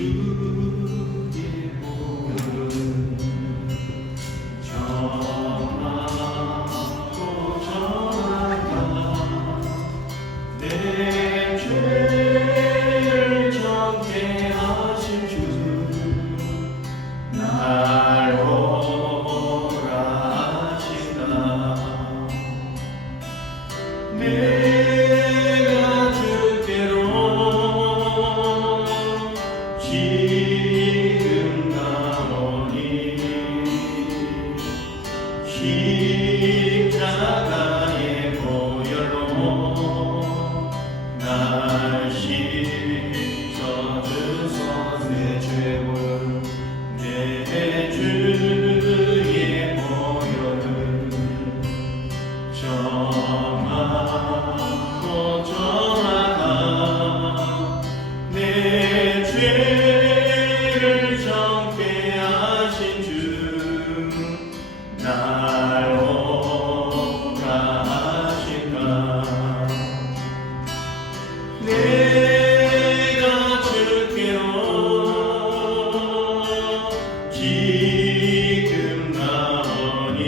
주의 보혈은 정하고 전하다 내 죄를 정케 하신 주 날 오라 하시다 내가 주께로 지금 나오니 십자가의 보혈로 날 씻어주소서 내 죄보혈 내 주의 보혈은 정하고 전하다 내 죄를 정케 하신 주 날 오라 하신다 내가 주께로 지금 나오니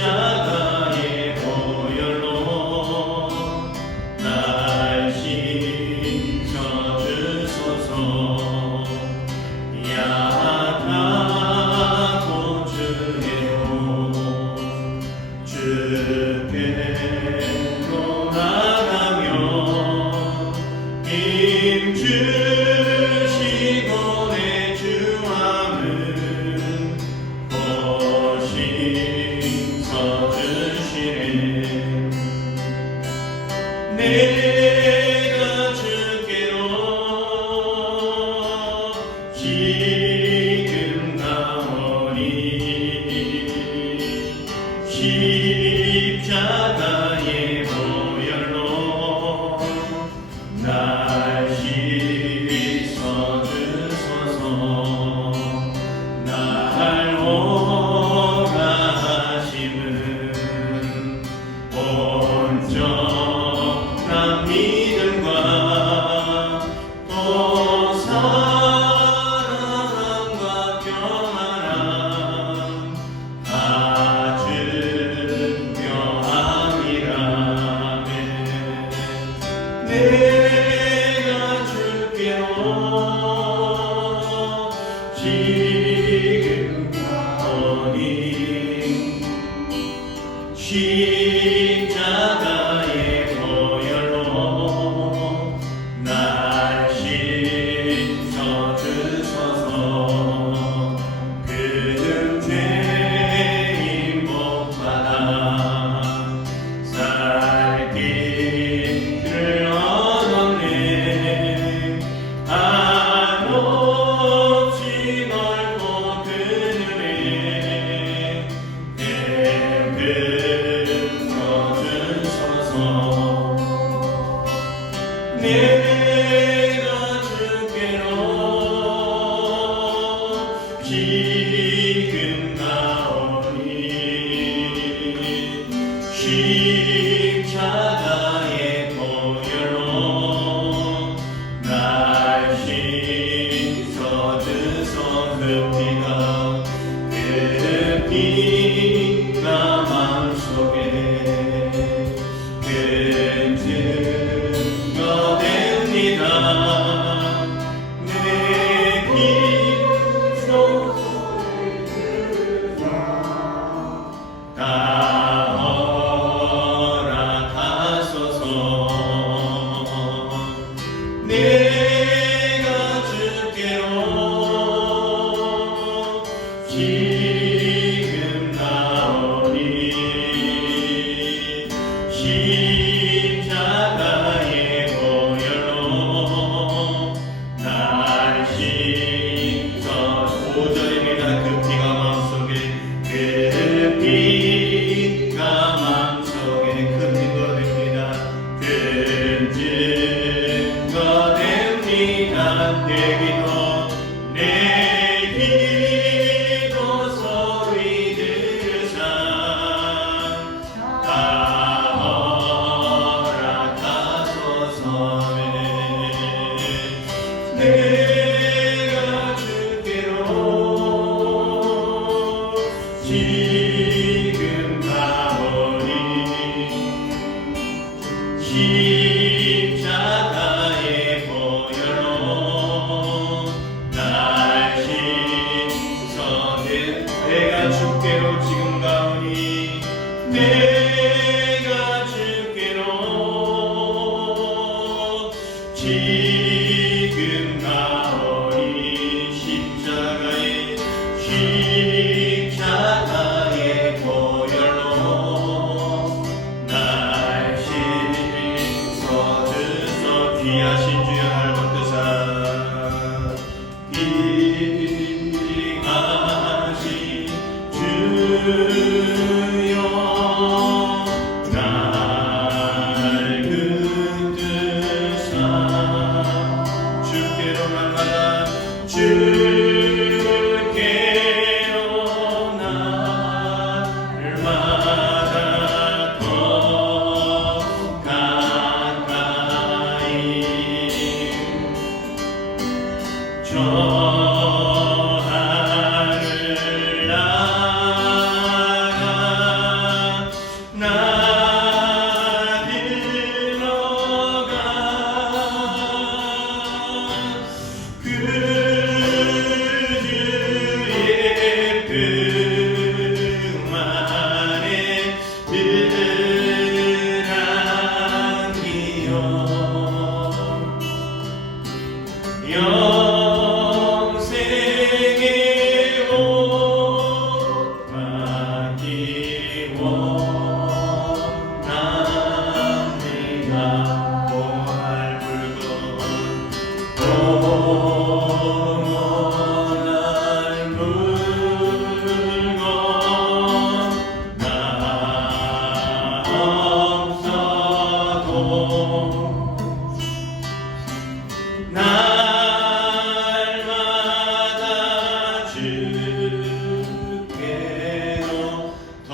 십자가의 보혈로 날 씻어주소서 약하고 주의로 주께로 나가며 힘주시고 내 주함을 보신서주시네 내가 주께로 지금 나오니 십자가의 보혈로 날 씻어주소서 날 오라 하심은 온전한 믿음과 또 사랑과 평안함 아주 묘함이라네 내가 주께로 지금 나오니 십자가의 보혈로 날 씻어주소서 그는 죄인 복받아 살 길을 얻었네 한없이 넓고 그늘에 내버려주소서 내가 주께로 지금 나오니 십자가의 보혈로 날 씻어주소서 그 피가 마음속에 그 증거된 십자가의 보혈로 날 씻어내 내가 주께로 지금 가오니 내가 주께로 지금 가오니 십자가의 보혈로 날 씻어 주소 귀하신 주여 날 받드사 귀하신 주여 날 붙드사 주께로 날마다 주께로 날마다 더 가까이 저 하늘 나라 나 들어가 그 주의 품 안에 들어가기요 영생의 옷 맡기고 남미가 보할 물건 동원할 물건 나 없어도 날마다 주께로 더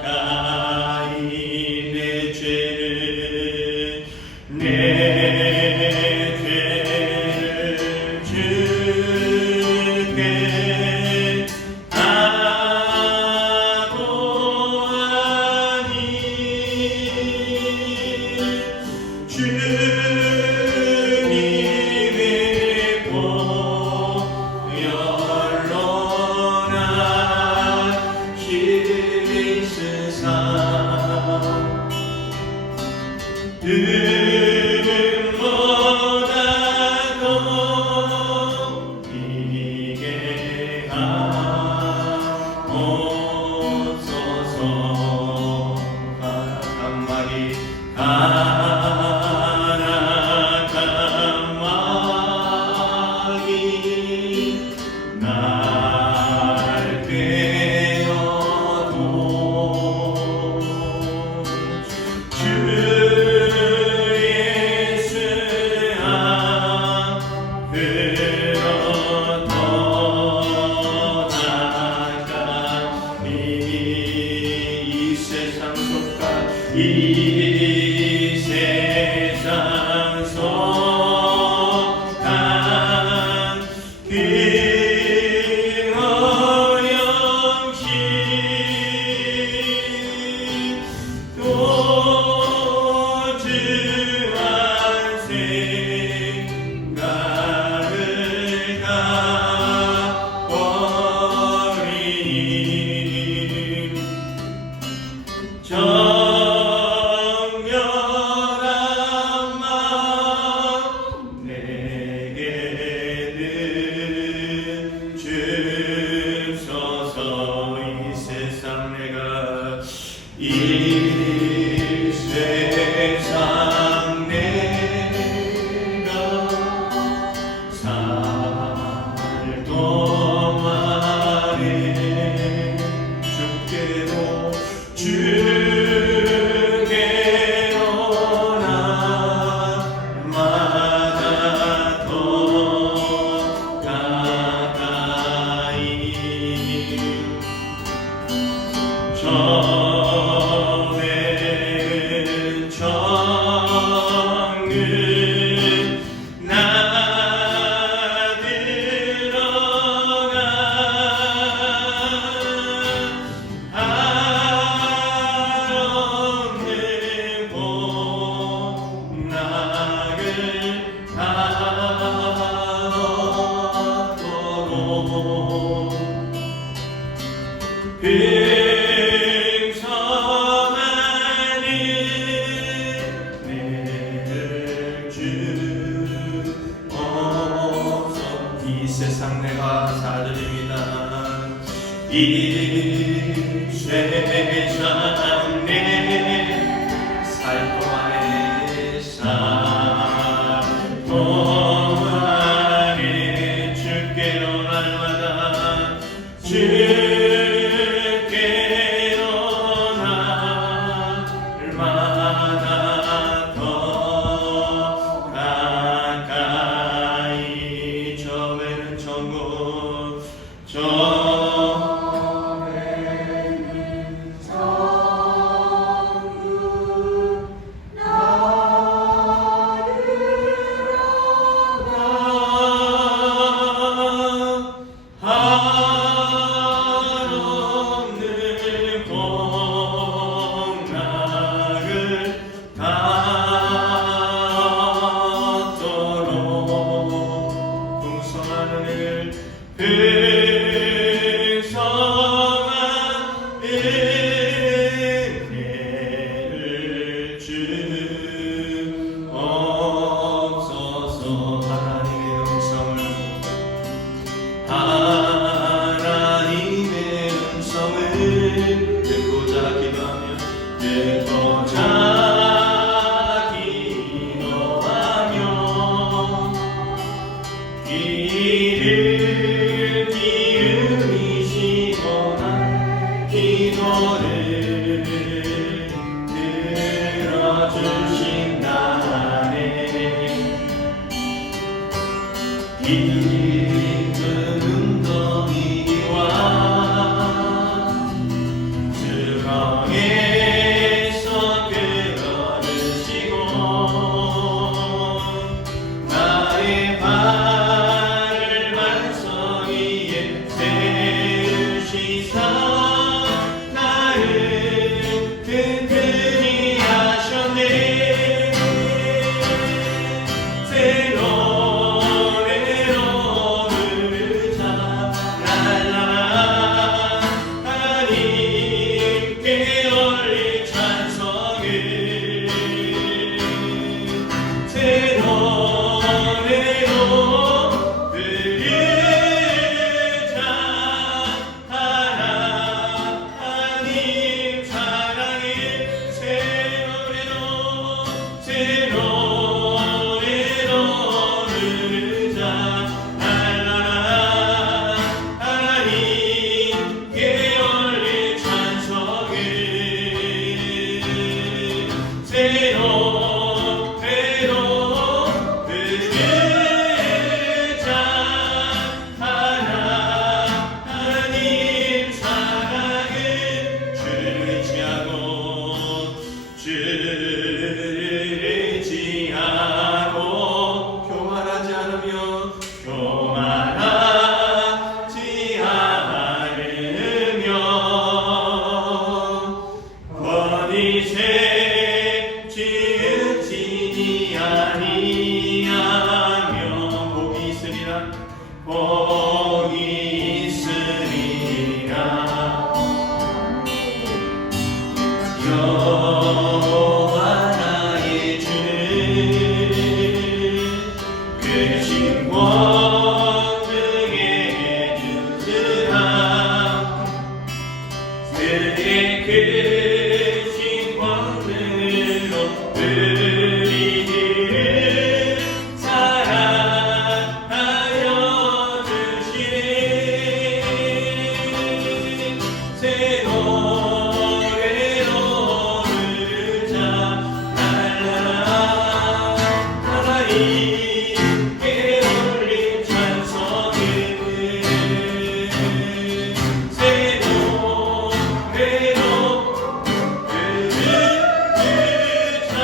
가까이 내 죄를 주께 하고하니 주님의 보혈로 날 씻으사 이름보다도 이게 하옵소서 한마디 가라가마기 날 깨어도 주 예수 앞으로 떠나가니 이 세상 속가 이 세상 속한 그 어영시 또 주한 생각을 가버리니 정녕 세상 내살 동안에 살 동안에 주께로 날마다 주께로 날마다 더 가까이 처음에는 천국 한없는 공락을 닿도록 풍성한 은혜를 주옵소서. 하나님의 음성을 듣고자 기도하며 귀를 기울이시거나 기도를 들어주신다네. 깊은 웅덩이와 수렁에서 끌어주시고 나의 발을 반석 위에 세우시사 나를 든든히 하셨네. 복이 있으리라. 여호와 나의 주는 크신 권능의 주시라. 그의 크신 권능으로 우리들을 사랑하여 주시네. 새 노래로 부르자. 하나님께 올린 찬송을 새 노래로 부르자.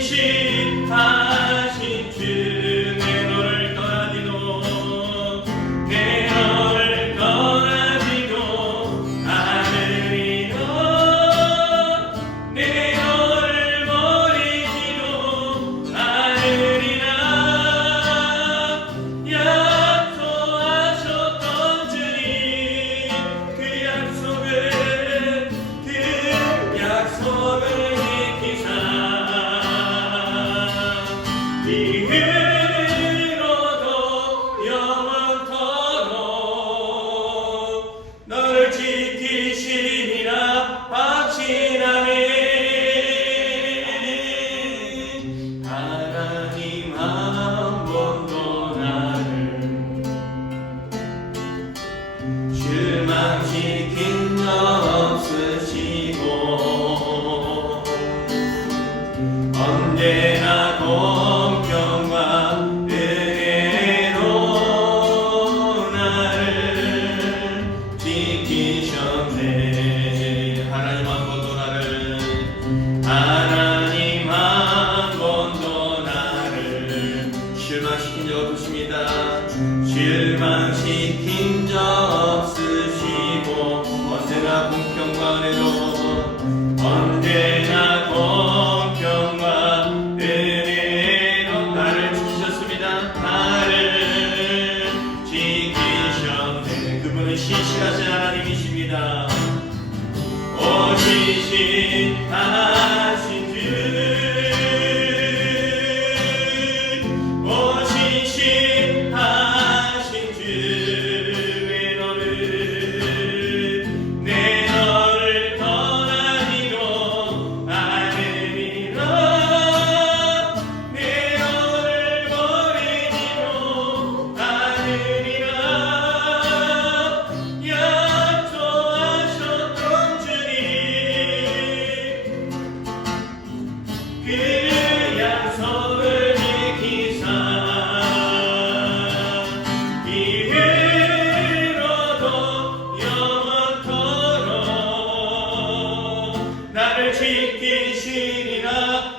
신실하신 주 내 너를 떠나지도 내 너를 떠나지도 않으리라 내 너를 버리지도 않으리라 약속하셨던 주님 그 약속을 지키사 이후로도 영원토록 너를 지키시리라 확신하네 하나님 한 번도 나를 실망시킨 적 없으시고 언제나 공평과 은혜로 나를 지키셨네 하나님 한 번도 나를 실망시킨 적 없으십니다 실망시킨 적 없으시고 언제나 공평과 은혜로 언제나 공평과 은혜로 나를 지키셨습니다 나를 지키셨네 그분은 신실하신 하나님이십니다 오 신실하신 주 오 신실하신 주 내 너를 떠나지도 않으리라 내 너를 버리지도 않으리라 약속하셨던 주님 그 약속을 지키사 이후로도 영원토록 나를 지키시리라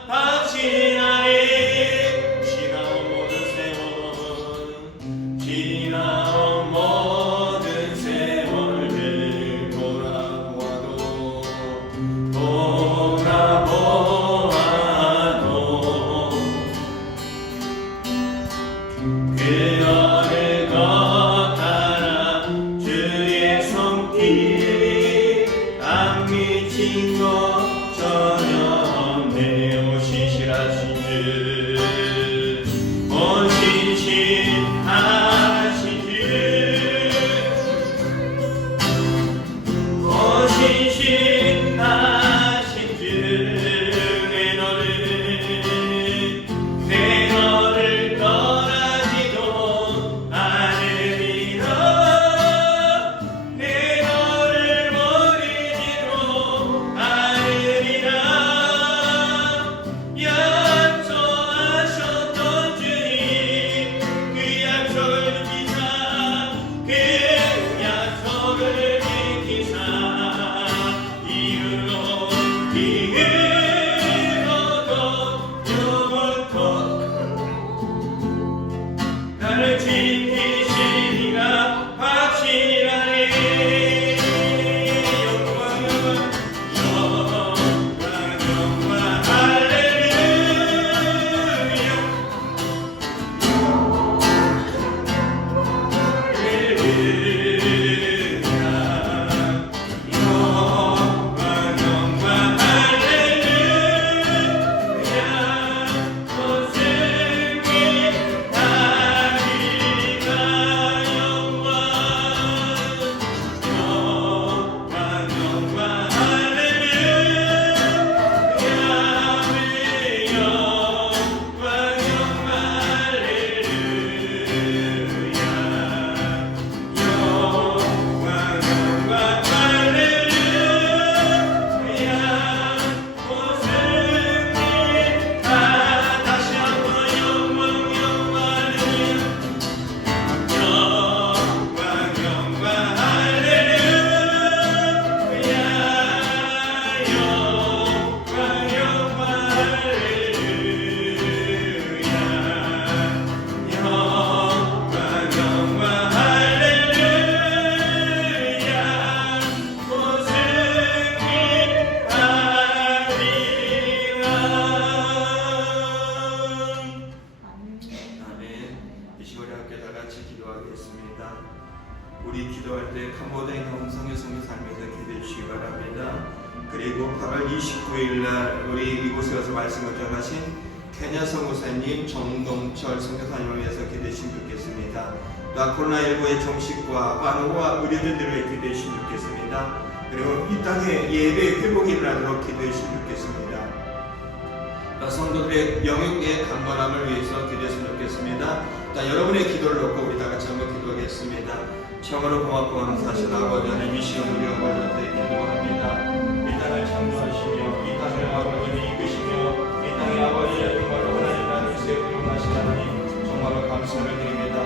확신하네 지나온 모든 세월들 돌아보아도 그 어느 것 하나 주의 손길 안 미친 것 전혀 없네 오 신실하신 주 오 신실하신 주 오 신실하신 주 내 너를 떠나지도 않으리라 내 너를 버리지도 않으리라 약속하셨던 우리 기도할 때 캄보디아 영성의 성교 삶에서 기도해 주시기 바랍니다. 그리고 8월 29일 날 우리 이곳에 와서 말씀을 전하신 케냐 선교사님 정동철 선교사님을 위해서 기도해 주시면 좋겠습니다. 또 코로나19의 종식과 간호와 의료진들을 위해 기도해 주시면 좋겠습니다. 그리고 이 땅에 예배 회복이 일어나도록 기도해 주시면 좋겠습니다. 또 성도들의 영육의 강건함을 위해서 기도했으면 좋겠습니다. 자, 여러분의 기도를 놓고 우리 다 같이 한번 기도하겠습니다. 참으로 고맙고 감사하신 아버지 하나님, 이 시간 우리 아버지한테 기도합니다. 이 땅을 창조하시며 이 땅을 아버지를 이끄시며 이 땅의 아버지를 정말로 하나님 나를 세우고 하신 하나님 정말로 감사를 드립니다.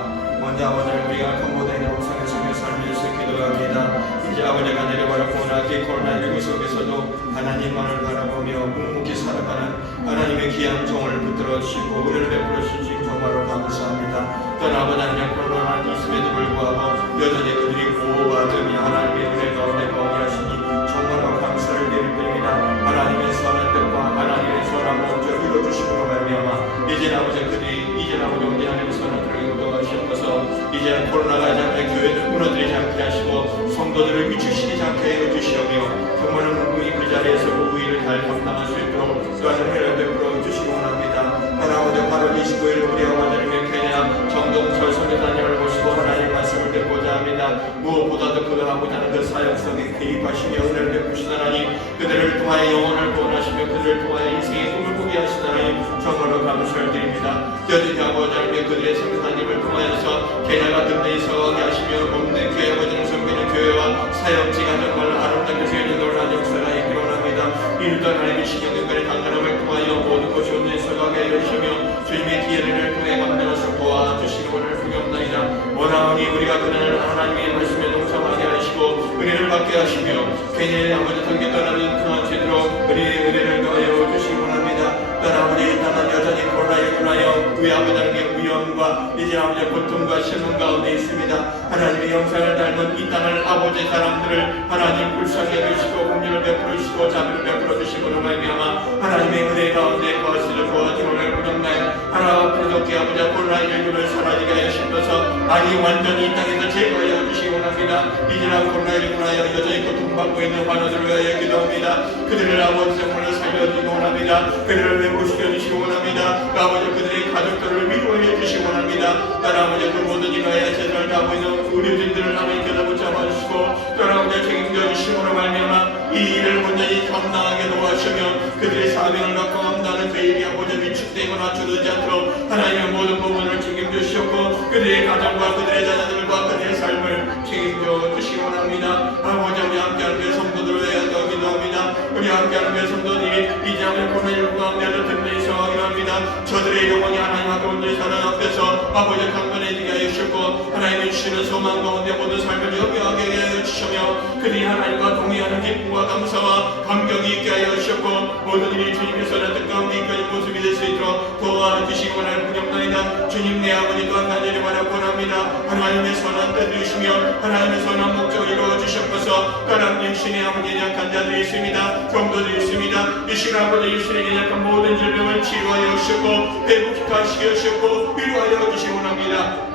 먼저 아버지를 우리가 캄보디아 영성의 성의 삶에서 기도합니다. 이제 아버지가 내려바라고 나기 코로나19 속에서도 하나님만을 바라보며 묵묵히 살아가는 하나님의 귀한 종을 붙들어 주시고 우리를 베풀어 주신 정말로 감사합니다. 또한 아버지 하나님 코로나 있음에도 불구하고 여전히 그들이 보호받으며 하나님의 은혜 가운데 거하게 하시니 정말로 감사를 드립니다. 하나님의 선한 뜻과 하나님의 선한 목적을 이루어주심으로 말미암아 이제 아버지 그들이 이제 아버지 언제 하나님의 선한 뜻을 이루어가시옵소서. 이제 코로나가 장래 교회를 무너뜨리지 않게 하시고 성도들을 위축시키지 않게 해주시오며 정말로 누구이 그 자리에서 우위를 잘 감당할 수 있도록 또한 은혜를 베풀어 주시기 원합니다. 하나님의 8월 29일 우리 아버지님의 케냐 정동철 선교사님을 모시고 하나님 말씀을 듣고자 합니다. 무엇보다도 그 아버지는 그 사역성에 개입하시며 은혜를 베푸시는 하나님, 그들을 통하여 영혼을 구원하시며 그들을 통하여 인생의 꿈을 꾸게 하시는 하나님 정말로 감사를 드립니다. 여전히 아버지 하나님 그들의 선교사님을 통하여서 케냐 같은 데에 서하게 하시며 없는 교회 아버지를 섬기는 교회와 사역지가 정말로 아름답게 세우는 놀라운 역사가 있기를 원합니다. 이르던 하나님의 신령근간의 강건함을 통하여 모든 것이 온전히 서가게 하시며 주님의 기회를 통해 감당하셔 도와주시는 것을 구경나이다. 원하오니 우리가 그날을 하나님의 말씀에 동참하게 하시고 은혜를 받게 하시며 케냐의 아버지 성교 떠나는 그한 죄도록 은혜를 더하여 주시기 원합니다. 아버지 땅은 여전히 코로나19로 하여 우리 아버지 하나님의 위험과 이제 아버지 고통과 신문 가운데 있습니다. 하나님의 형상을 닮은 이 땅을 아버지 사람들을 하나님 불쌍히 여기시고 공유를 베풀어 주시고 자비를 베풀어 주시고로 말미암아 하나님의 은혜 가운데 거하시려 도와주는 구정나요. 하나님 그렇게 아버지 코로나19를 사라지게 하시면서 아니 완전히 이 땅에서 제거하여 주시기 원합니다. 이제나 코로나19로 하여 여전히 고통받고 있는 환우들을 위하여 기도합니다. 그들을 아버지 정말로 살려주기 원합니다. 그들을 회복시켜 주시기 원합니다. 아버지 그들의 가족들을 위로해 주시기 원합니다. 따라 아버지 그 모든 일화에 제대로 하고 있는 의료진들을 하나님 겨자붙 잡아주시고 따라 아버지 책임져 주시므로 말미암아 이 일을 온전히 감당하게 도와주시며 그들의 사명을 갖고 감당하는 그 일이 아버지 위축되거나 줄어들지 않도록 하나님의 모든 부분을 책임져 주셨고 그들의 가정과 그들의 자녀들과 그들의 삶을 책임져 주시기 원합니다. 아버지 우리 함께하는 그 성도들을 위하여 기도합니다. 우리 함께하는 그 성도들이 이제 오늘 코로나19 가운데서 든든히 서하기로 합니다. 저들의 영혼이 하나님 앞에 온전히 사랑 앞에서 아버지 강건해지게 하여 주셨고 하나님이 주시는 소망 가운데 모든 삶을 여겨하게 하여 주시며 그들이 하나님과 동의하는 기쁨과 감사와 감격이 있게 하여 주셨고 모든 일이 주님의 선한 뜻 가운데 이끌어진 모습이 될 수 있도록 도와주시기 원하는 구경나이다. 주님 내 아버지 또한 간절히 바라고 원합니다. 하나님의 선한 뜻을 주시며 하나님의 선한 목적을 이루어 주셨소서. 가람 육신의 아버지 약한 자들이 있습니다. 정도들이 있습니다. 이 시간 아버지 육신에게 약한 모든 질병을 치유하여 주셨고 회복시켜 주셨고 위로하여 주시기 원합니다.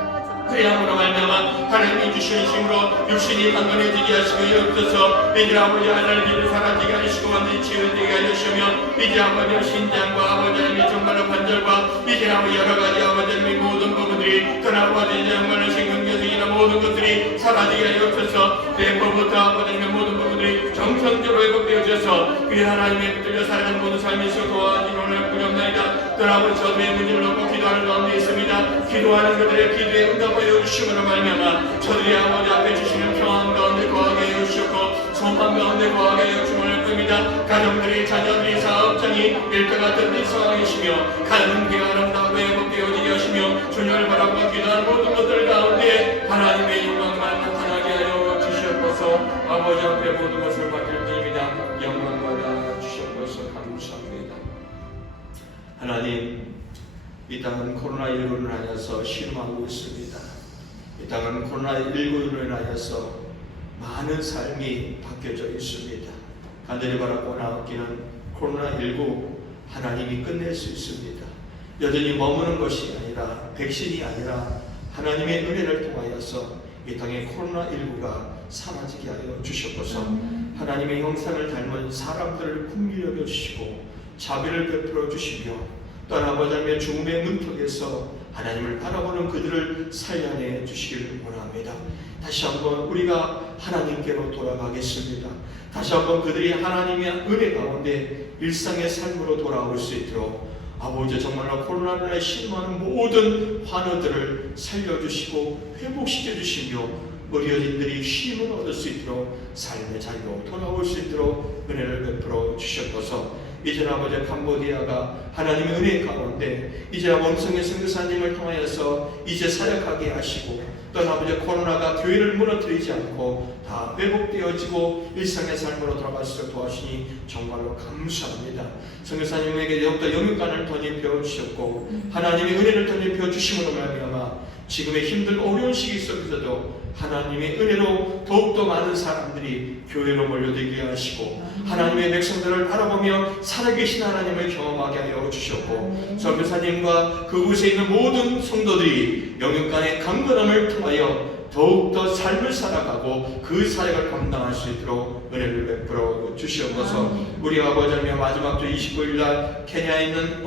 그야말로 말미암아 하나님이 주시는 힘으로 육신이 강건해지게 하시고 이옵소서. 이제 아버지 하나님을 사라지게 하시고 완전히 치유되게 하시며 이제 아버지 신장과 아버지 하나님의 정말로 관절과 이제 아버지 여러가지 아버지 하나님의 모든 부분들이 그 아버지 정말로 신경계통이나 모든 것들이 사라지게 하옵소서. 뇌부부터 아버지 하나님의 모든 부분들이 정상적으로 회복되어 주셔서 그 하나님의 붙들려 살아가는 모든 삶에서 도와주는 구령나이다. 그 아버지 저들의 문제를 놓고 기도하는 가운데 있습니다. 기도하는 그들의 기도에 응답하여 주시므로 말미암아 저들이 아버지 앞에 주시는 평안 가운데 거하게 하여 주셨고 소망 가운데 거하게 하여 주문을 끕니다. 가정들이 자녀들이 사업장이 일터가 든든히 상황이시며 가정계가 아름다고 회복되어지게 하시며 주님을 바라보고 기도하는 모든 것들 가운데 하나님의 영광만 나타나게 하여 주시옵소서. 아버지 앞에 모든 것을 맡길 드립니다. 영광 받아 주시옵소서. 감사합니다. 하나님, 이 땅은 코로나19로 인하여서 신음하고 있습니다. 이 땅은 코로나19로 인하여서 많은 삶이 바뀌어져 있습니다. 간절히 바라고 나오기는 코로나19 하나님이 끝낼 수 있습니다. 여전히 머무는 것이 아니라 백신이 아니라 하나님의 은혜를 통하여서 이 땅의 코로나19가 사라지게 하여 주셨고서 하나님의 형상을 닮은 사람들을 긍휼히 여겨 주시고 자비를 베풀어 주시며 또 아버지 하나님의 죽음의 문턱에서 하나님을 바라보는 그들을 살려내 주시기를 원합니다. 다시 한번 우리가 하나님께로 돌아가겠습니다. 다시 한번 그들이 하나님의 은혜 가운데 일상의 삶으로 돌아올 수 있도록 아버지 정말로 코로나로 신음하는 모든 환우들을 살려주시고 회복시켜 주시며 의료진들이 쉼을 얻을 수 있도록 삶의 자리로 돌아올 수 있도록 은혜를 베풀어 주셨고서 이제 아버지 캄보디아가 하나님의 은혜 가운데 이제 원성의 선교사님을 통하여서 이제 사역하게 하시고 또 아버지 코로나가 교회를 무너뜨리지 않고 다 회복되어지고 일상의 삶으로 돌아갈 수 있도록 도와주시니 정말로 감사합니다. 선교사님에게 더욱더 영육간을 덧입혀 주셨고 하나님의 은혜를 덧입혀 주심으로 말미암아 지금의 힘든 어려운 시기 속에서도 하나님의 은혜로 더욱더 많은 사람들이 교회로 몰려들게 하시고 하나님의 백성들을 바라보며 살아계신 하나님을 경험하게 하여 주셨고 선교사님과 그곳에 있는 모든 성도들이 영육간의 강건함을 통하여 더욱더 삶을 살아가고 그 사역을 감당할 수 있도록 은혜를 베풀어 주시옵소서. 우리 아버지며 마지막 주 29일날 케냐에 있는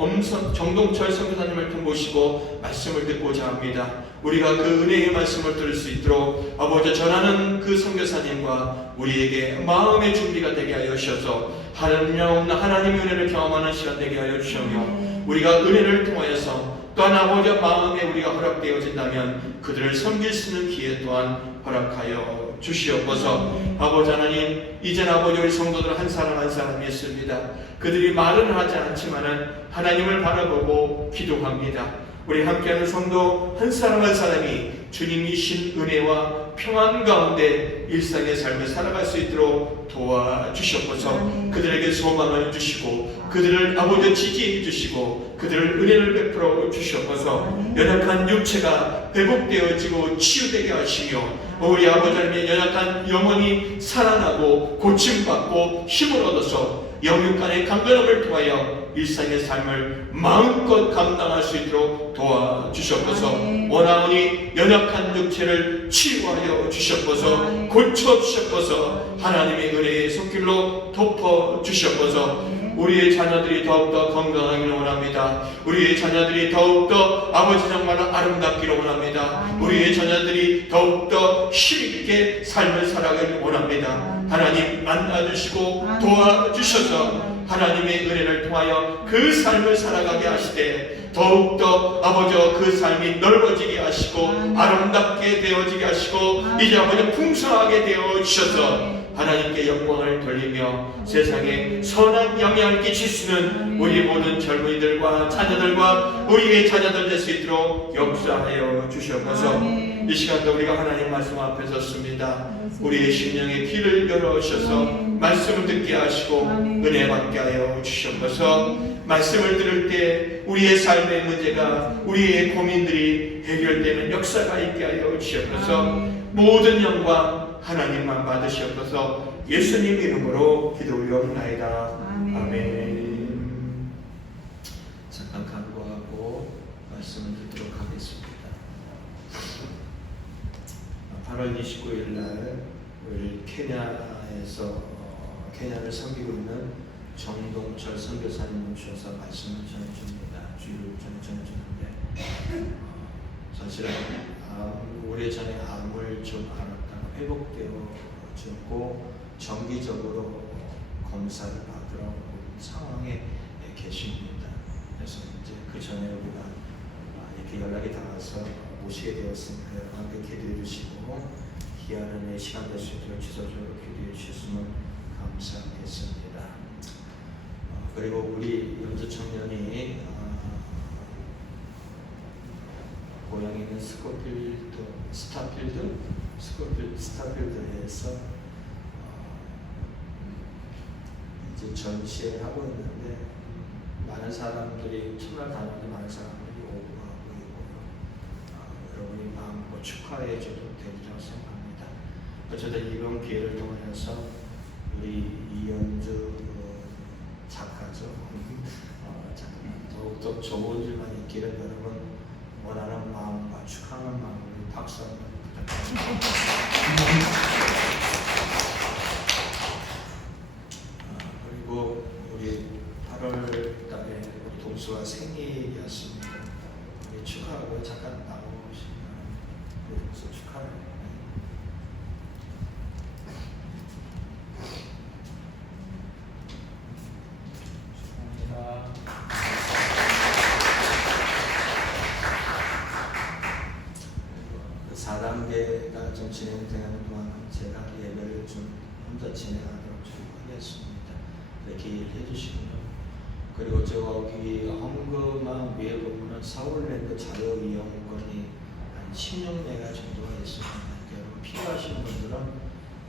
정동철 선교사님을 모시고 말씀을 듣고자 합니다. 우리가 그 은혜의 말씀을 들을 수 있도록 아버지 전하는 그 선교사님과 우리에게 마음의 준비가 되게 하여 주셔서 하나님의 은혜를 경험하는 시간 되게 하여 주시며 우리가 은혜를 통하여서 또한 아버지의 마음에 우리가 허락되어진다면 그들을 섬길 수 있는 기회 또한 허락하여 주시옵소서. 아버지 하나님 이제는 아버지 우리 성도들 한 사람 한 사람이 있습니다. 그들이 말은 하지 않지만은 하나님을 바라보고 기도합니다. 우리 함께하는 성도 한 사람 한 사람이 주님이신 은혜와 평안 가운데 일상의 삶을 살아갈 수 있도록 도와주시옵소서. 그들에게 소망을 주시고 그들을 아버지 지지해 주시고 그들을 은혜를 베풀어 주시옵소서. 연약한 육체가 회복되어지고 치유되게 하시며 우리 아버지 하나님의 연약한 영혼이 살아나고 고침받고 힘을 얻어서 영육간의 강건함을 통하여 일상의 삶을 마음껏 감당할 수 있도록 도와주셨소서. 원하오니 연약한 육체를 치유하여 주셨소서. 고쳐주셨소서. 하나님의 은혜의 손길로 덮어주셨소서. 우리의 자녀들이 더욱더 건강하기를 원합니다. 우리의 자녀들이 더욱더 아버지 정말로 아름답기를 원합니다. 우리의 자녀들이 더욱더 힘있게 삶을 살아가기를 원합니다. 하나님 만나주시고 도와주셔서 하나님의 은혜를 통하여 그 삶을 살아가게 하시되 더욱더 아버지 그 삶이 넓어지게 하시고 아름답게 되어지게 하시고 이제 아버지 풍성하게 되어 주셔서 하나님께 영광을 돌리며 세상에 선한 영향을 끼칠 수 있는 우리 모든 젊은이들과 자녀들과 우리의 자녀들 될 수 있도록 역사하여 주시옵소서. 이 시간도 우리가 하나님 말씀 앞에 섰습니다. 우리의 심령의 귀를 열어주셔서 말씀을 듣게 하시고 은혜 받게 하여 주시옵소서. 말씀을 들을 때 우리의 삶의 문제가 우리의 고민들이 해결되는 역사가 있게 하여 주시옵소서. 모든 영광 하나님만 받으시옵소서. 예수님 이름으로 기도 올려옵나이다. 아멘. 잠깐 간구하고 말씀을 듣도록 하겠습니다. 8월 29일 날 우리 케냐에서 케냐를 섬기고 있는 정동철 선교사님을 모셔서 말씀을 전해줍니다. 주일을 전해주는데 사실은 오래전에 암을 좀 앓았다가 회복되어졌고 정기적으로 검사를 받으러 온 상황에 계십니다. 그래서 이제 그 전에 우리가 이렇게 연락이 닿아서 모시게 되었으니까 여러분께 기도해 주시고 기한의 시간 될 수 있도록 지속적으로 기도해 주셨으면 감사하겠습니다. 그리고 우리 연주 청년이 고향에 있는 스타필드에서 이제 전시회를 하고 있는데 많은 사람들이 첫날 다니는 많은 사람들이 오고 하고 있고요. 여러분이 마음껏 축하해 줘도 되리라고 생각합니다. 어쨌든 이번 기회를 통해서 우리 이연주 작가죠. 더욱더 좋은 일만 있기를 여러분 원하는 마음과 축하하는 마음으로 박수 한번 그리고 우리 8월 달에 우리 동수가 생일이었습니다. 우리 축하하고 잠깐 나오시면 우리 동수 축하해요. 그 4단계가 좀 진행되는 동안 제가 예배를 좀 혼자 진행하도록 좀 하겠습니다. 이렇게 일해 주시고요. 그리고 저기 헌금함 위에 보면은 서울랜드 자유이용권이 한 16매가 정도가 있습니다. 여러분 필요하신 분들은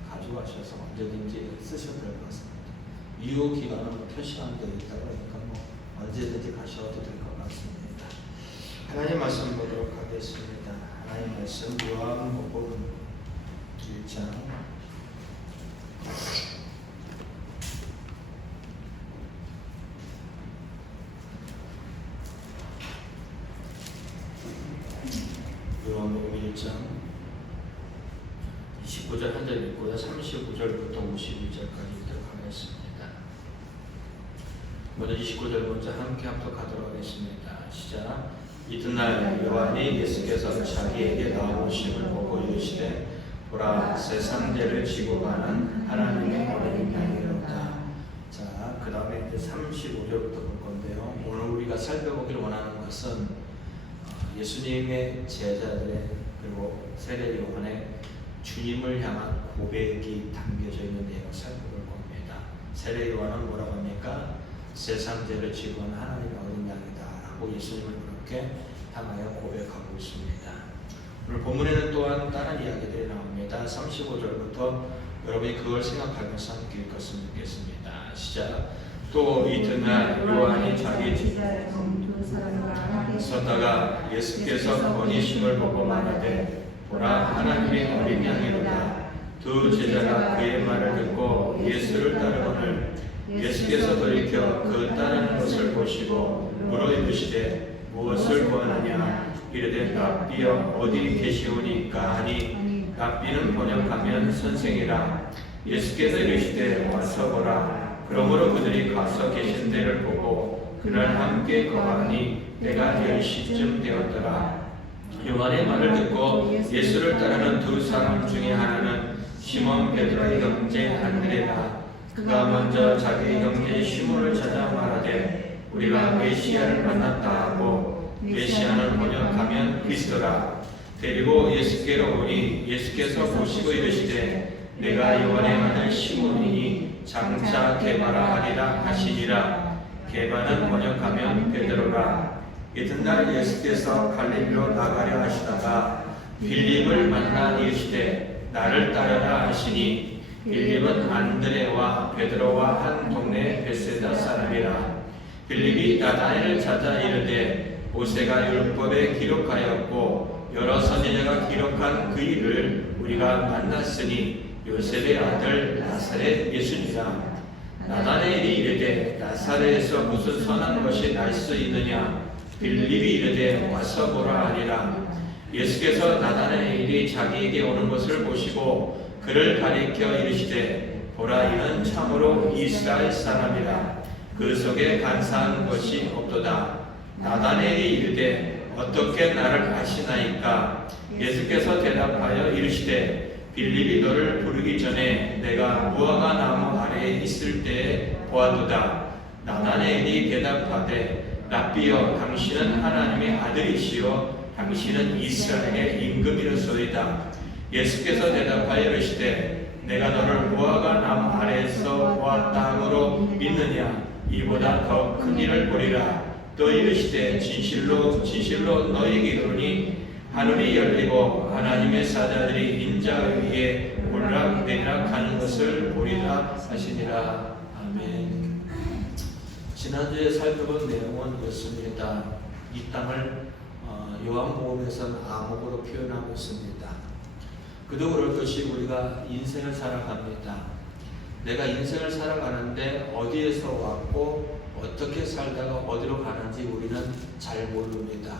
가져가셔서 언제든지 쓰셔도 될 것 같습니다. 유효 기간은 표시한 되어 있다고 하니까 뭐 언제든지 가셔도 될 것 같습니다. 하나님 말씀 보도록 하겠습니다. 하나님 말씀 요한복음 1장 29절 한 절 읽고요. 39절부터 52절까지 읽도록 하겠습니다. 먼저 29절 먼저 함께 합독하도록 하겠습니다. 시작. 이튿날 요한이 예수께서 자기에게 나오심을 보고 이르시되 보라 세상 죄를 지고 가는 하나님의 어린 양이로다. 자, 그 다음에 이제 35절부터 볼 건데요. 오늘 우리가 살펴보기를 원하는 것은 예수님의 제자들의 그리고 세례 요한의 주님을 향한 고백이 담겨져 있는 내용을 살펴볼 겁니다. 세례 요한은 뭐라고 합니까? 세상 죄를 지고 가는 하나님의 어린 양이다 라고 예수님을 그렇게 향하여 고백하고 있습니다. 오늘 본문에는 또한 다른 이야기들이 나옵니다. 35절부터 여러분이 그걸 생각하면서 함께 읽었으면 좋겠습니다. 시작. 또 이튿날 요한이 자기 집에 섰다가 예수께서 건의심을 보고 말하되 보라 하나님의 어린 양이로다. 두 제자가 그의 말을 듣고 예수를 따르거늘 예수께서 돌이켜 그 따르는 것을 보시고 물어 이르시되 무엇을 구하느냐 이르되 랍비여 어디 계시오니까 하니 랍비는 번역하면 선생이라. 예수께서 이르시되 와서 보라. 그러므로 그들이 가서 계신 데를 보고 그날 함께 거하니 때가 10시쯤 되었더라. 요한의 말을 듣고 예수를 따르는 두 사람 중에 하나는 시몬 베드로의 형제 안드레다. 그가 먼저 자기 형제 시몬을 찾아 말하되 우리가 메시아를 만났다 하고 메시아는 번역하면 그리스도라. 데리고 예수께로 오니 예수께서 보시고 이르시되 내가 요한의 아들 시몬이니 장차 게바라 하리라 하시니라. 게바는 번역하면 베드로라. 이튿날 예수께서 갈릴리로 나가려 하시다가 빌립을 만나 이르시되 나를 따르라 하시니 빌립은 안드레와 베드로와 한 동네 베세다 사람이라. 빌립이 나다나엘을 찾아 이르되 모세가 율법에 기록하였고 여러 선지자가 기록한 그 일을 우리가 만났으니 요셉의 아들 나사렛 예수니라. 나다나엘이 이르되 나사렛에서 무슨 선한 것이 날 수 있느냐. 빌립이 이르되 와서 보라 하니라. 예수께서 나다나엘이 자기에게 오는 것을 보시고 그를 가리켜 이르시되 보라 이는 참으로 이스라엘 사람이라. 그 속에 간사한 것이 없도다. 나다나엘이 이르되 어떻게 나를 아시나이까. 예수께서 대답하여 이르시되 빌립이 너를 부르기 전에 내가 무화과 나무 아래에 있을 때에 보았도다. 나다나엘이 대답하되 랍비여 당신은 하나님의 아들이시요 당신은 이스라엘의 임금이로소이다. 예수께서 대답하여 이르시되 내가 너를 무화과 나무 아래에서 보았다 함으로 믿느냐. 이보다 더 큰 일을 보리라. 또 이르시되 진실로 진실로 너희에게 이르노니 하늘이 열리고 하나님의 사자들이 인자 위에 올락내리락 하는 것을 보리라 하시니라. 아멘. 지난주에 살펴본 내용은 이렇습니다. 이 땅을 요한복음에서는 암흑으로 표현하고 있습니다. 그도 그럴 것이 우리가 인생을 살아갑니다. 내가 인생을 살아가는데 어디에서 왔고 어떻게 살다가 어디로 가는지 우리는 잘 모릅니다.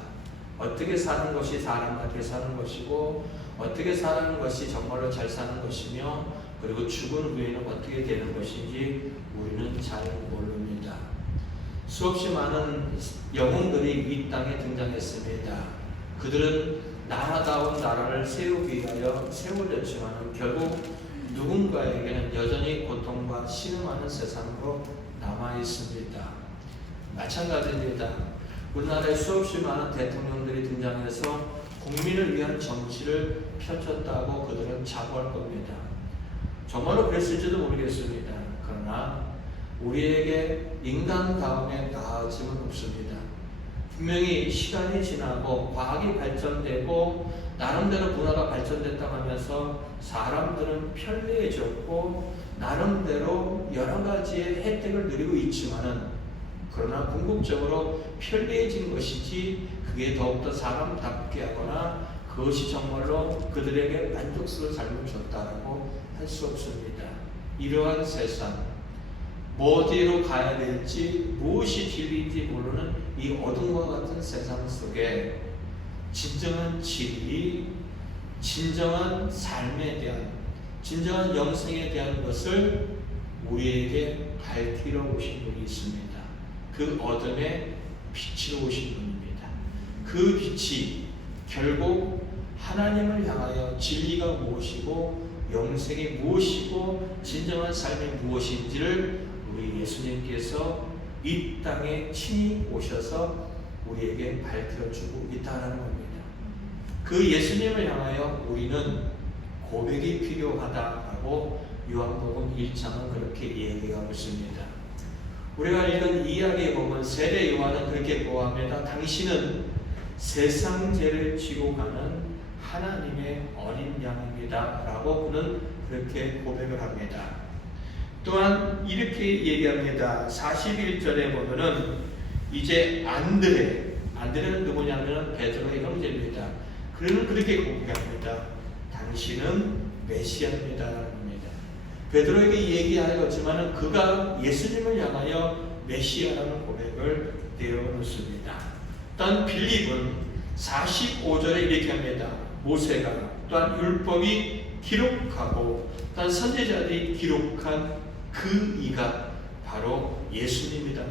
어떻게 사는 것이 사람답게 사는 것이고 어떻게 사는 것이 정말로 잘 사는 것이며 그리고 죽은 후에는 어떻게 되는 것인지 우리는 잘 모릅니다. 수없이 많은 영웅들이 이 땅에 등장했습니다. 그들은 나라다운 나라를 세우기 위하여 세워졌지만 결국 누군가에게는 여전히 고통과 신음하는 세상으로 남아 있습니다. 마찬가지입니다. 우리나라에 수없이 많은 대통령들이 등장해서 국민을 위한 정치를 펼쳤다고 그들은 자부할 겁니다. 정말로 그랬을지도 모르겠습니다. 그러나 우리에게 인간다움에 나아짐은 없습니다. 분명히 시간이 지나고 과학이 발전되고 나름대로 문화가 발전됐다고 하면서 사람들은 편리해졌고 나름대로 여러 가지의 혜택을 누리고 있지만은 그러나 궁극적으로 편리해진 것이지 그게 더욱더 사람답게 하거나 그것이 정말로 그들에게 만족스러운 삶을 줬다라고 할 수 없습니다. 이러한 세상, 어디로 가야 될지 무엇이 진리인지 모르는 이 어둠과 같은 세상 속에 진정한 진리, 진정한 삶에 대한, 진정한 영생에 대한 것을 우리에게 밝히러 오신 분이 있습니다. 그 어둠에 빛으로 오신 분입니다. 그 빛이 결국 하나님을 향하여 진리가 무엇이고 영생이 무엇이고 진정한 삶이 무엇인지를 우리 예수님께서 이 땅에 친히 오셔서 우리에게 밝혀주고 있다는 겁니다. 그 예수님을 향하여 우리는 고백이 필요하다라고 요한복음 1장은 그렇게 얘기하고 있습니다. 우리가 읽은 이야기에 보면 세례 요한은 그렇게 고합니다. 당신은 세상 죄를 지고 가는 하나님의 어린 양입니다 라고 그는 그렇게 고백을 합니다. 또한 이렇게 얘기합니다. 41절에 보면은 이제 안드레는 누구냐면 베드로의 형제입니다. 그는 그렇게 고백합니다. 당신은 메시아입니다 라는 겁니다. 베드로에게 얘기하였지만 그가 예수님을 향하여 메시아라는 고백을 내어놓습니다. 또한 빌립은 45절에 이렇게 합니다. 모세가 또한 율법이 기록하고 또한 선지자들이 기록한 그 이가 바로 예수님이다.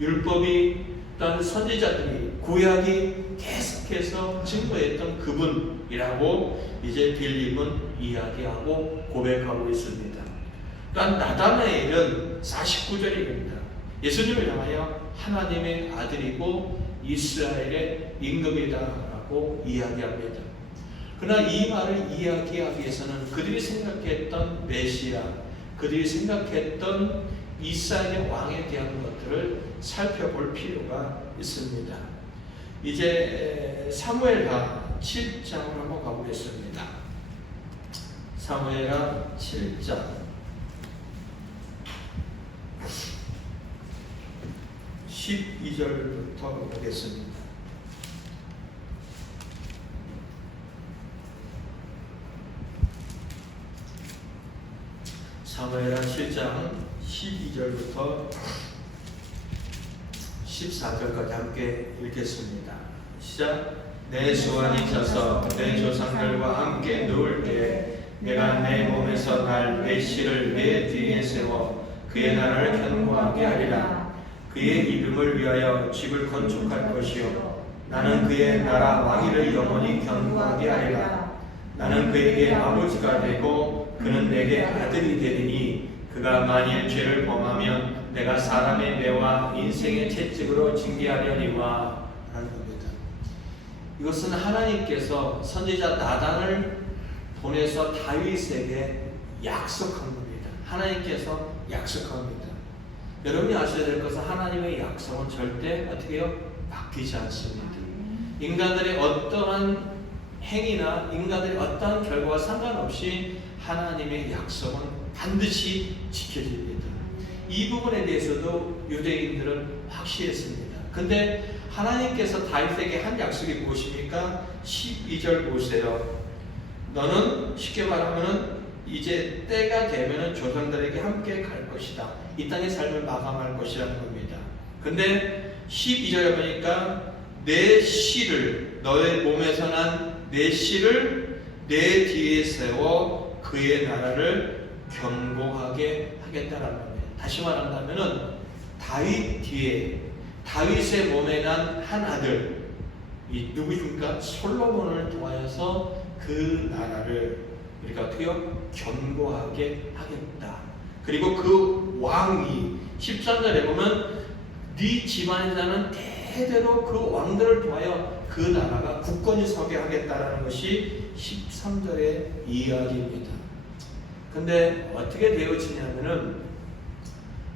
율법이 또한 선지자들이 구약이 계속해서 증거했던 그분이라고 이제 빌립은 이야기하고 고백하고 있습니다. 또한 나다나엘은 49절입니다. 예수님을 향하여 하나님의 아들이고 이스라엘의 임금이다라고 이야기합니다. 그러나 이 말을 이야기하기 위해서는 그들이 생각했던 메시아, 그들이 생각했던 이스라엘의 왕에 대한 것들을 살펴볼 필요가 있습니다. 이제 사무엘하 7장을 한번 가보겠습니다. 사무엘하 7장 12절부터 보겠습니다. 사무엘하 7장 12절부터 14절까지 함께 읽겠습니다. 시작. 내 소원이 차서 내 조상들과 함께 누울 때 내가 내 몸에서 날 메시를 내 뒤에 세워 그의 나라를 견고하게 하리라. 그의 이름을 위하여 집을 건축할 것이요 나는 그의 나라 왕위를 영원히 견고하게 하리라. 나는 그에게 아버지가 되고 그는 내게 아들이 되리니 그가 만일 죄를 범하면 내가 사람의 매와 인생의 채찍으로 징계하려니와 라는 겁니다. 이것은 하나님께서 선지자 나단을 보내서 다윗에게 약속한 겁니다. 하나님께서 약속합니다. 여러분이 아셔야 될 것은 하나님의 약속은 절대 어떻게 해요? 바뀌지 않습니다. 인간들의 어떠한 행위나 인간들의 어떠한 결과와 상관없이 하나님의 약속은 반드시 지켜집니다. 이 부분에 대해서도 유대인들은 확실했습니다. 근데 하나님께서 다윗에게 한 약속이 무엇입니까? 12절 보세요. 너는 쉽게 말하면 이제 때가 되면 조상들에게 함께 갈 것이다. 이 땅의 삶을 마감할 것이라는 겁니다. 근데 12절에 보니까 내 씨를, 너의 몸에서 난 내 씨를 내 뒤에 세워 그의 나라를 견고하게 하겠다라는 겁니다. 다시 말한다면은 다윗 뒤에, 다윗의 몸에 난 한 아들, 이 누구입니까? 솔로몬을 통하여서 그 나라를 우리가 어떻게요? 견고하게 하겠다. 그리고 그 왕이 13절에 보면 네 집안에 사는 대대로 그 왕들을 통하여 그 나라가 굳건히 서게 하겠다라는 것이 13절의 이야기입니다. 근데 어떻게 되어지냐면은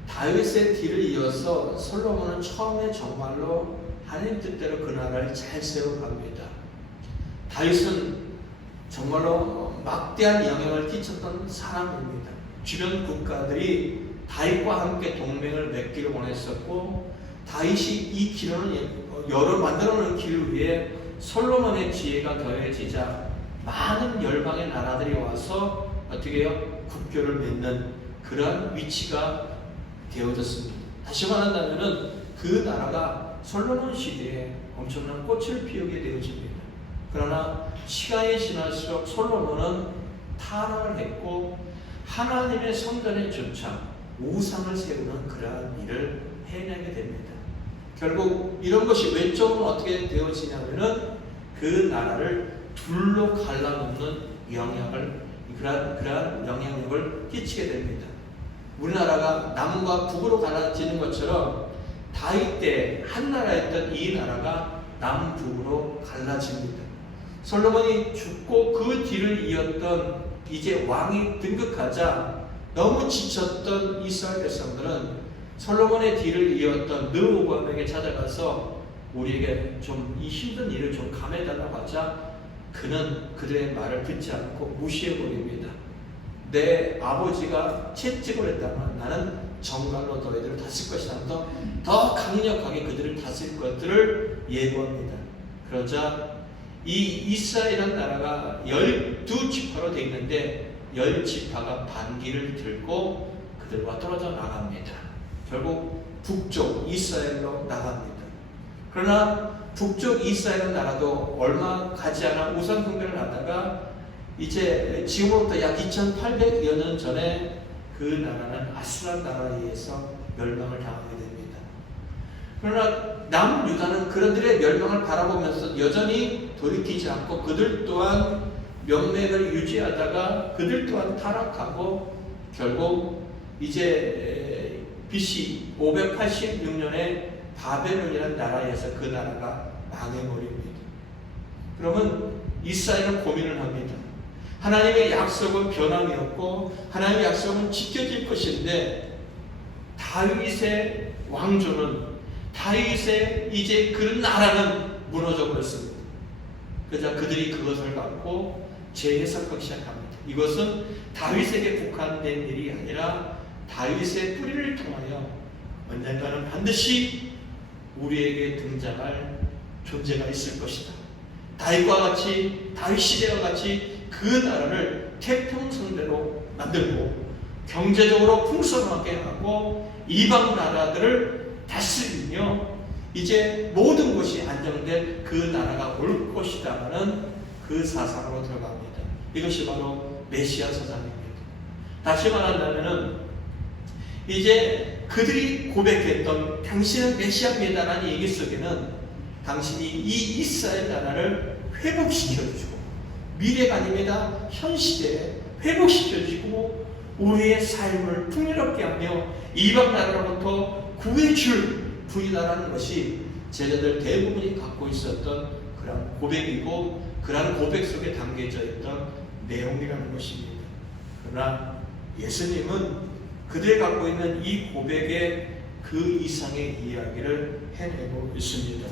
다윗의 뒤를 이어서 솔로몬은 처음에 정말로 하나님 뜻대로 그 나라를 잘 세워갑니다. 다윗은 정말로 막대한 영향을 끼쳤던 사람입니다. 주변 국가들이 다윗과 함께 동맹을 맺기를 원했었고, 다윗이 이 길을 여러 만들어놓은 길 위에 솔로몬의 지혜가 더해지자 많은 열방의 나라들이 와서 어떻게 해요? 국교를 맺는 그러한 위치가 되어졌습니다. 다시 말한다면은 그 나라가 솔로몬 시대에 엄청난 꽃을 피우게 되어집니다. 그러나 시간이 지날수록 솔로몬은 타락을 했고 하나님의 성전에 조차 우상을 세우는 그러한 일을 해내게 됩니다. 결국 이런 것이 외적으로 어떻게 되어지냐면은 그 나라를 둘로 갈라놓는 그러한 영향력을 끼치게 됩니다. 우리나라가 남과 북으로 갈라지는 것처럼 다윗 때 한 나라였던 이 나라가 남북으로 갈라집니다. 솔로몬이 죽고 그 뒤를 이었던 이제 왕이 등극하자 너무 지쳤던 이스라엘 백성들은 솔로몬의 뒤를 이었던 르호보암에게 찾아가서 우리에게 좀 이 힘든 일을 좀 감해달라고 하자 그는 그들의 말을 듣지 않고 무시해버립니다. 내 아버지가 채찍을 했다면 나는 정갈로 너희들을 다쓸 것이다. 더 강력하게 그들을 다쓸 것들을 예고합니다. 그러자 이 이스라엘이라는 나라가 12지파로 되어 있는데 10지파가 반기를 들고 그들과 떨어져 나갑니다. 결국 북쪽 이스라엘로 나갑니다. 그러나 북쪽 이스라엘 나라도 얼마 가지 않아 우상 숭배를 하다가 이제 지금으로부터 약 2800여 년 전에 그 나라는 아수라 나라에 의해서 멸망을 당하게 됩니다. 그러나 남유다는 그들의 멸망을 바라보면서 여전히 돌이키지 않고 그들 또한 명맥을 유지하다가 그들 또한 타락하고 결국 이제 BC 586년에 바벨론이라는 나라에서 그 나라가 망해버립니다. 그러면 이스라엘은 고민을 합니다. 하나님의 약속은 변함이 없고 하나님의 약속은 지켜질 것인데 다윗의 왕조는 다윗의 이제 그 나라는 무너져 버렸습니다. 그러자 그들이 그것을 갖고 재해석하기 시작합니다. 이것은 다윗에게 국한된 일이 아니라 다윗의 뿌리를 통하여 언젠가는 반드시 우리에게 등장할 존재가 있을 것이다. 다윗과 같이 다윗 시대와 같이 그 나라를 태평성대로 만들고 경제적으로 풍성하게 하고 이방 나라들을 다스리며 이제 모든 것이 안정된 그 나라가 올 것이다라는 그 사상으로 들어갑니다. 이것이 바로 메시아 사상입니다. 다시 말한다면은 이제 그들이 고백했던 당신은 메시아입니다라는 얘기 속에는 당신이 이 이스라엘 나라를 회복시켜주고 미래가 아닙니다. 현 시대에 회복시켜주고 우리의 삶을 풍요롭게 하며 이방 나라로부터 구해줄 분이다라는 것이 제자들 대부분이 갖고 있었던 그런 고백이고 그런 고백 속에 담겨져 있던 내용이라는 것입니다. 그러나 예수님은 그들이 갖고 있는 이 고백의 그 이상의 이야기를 해내고 있습니다.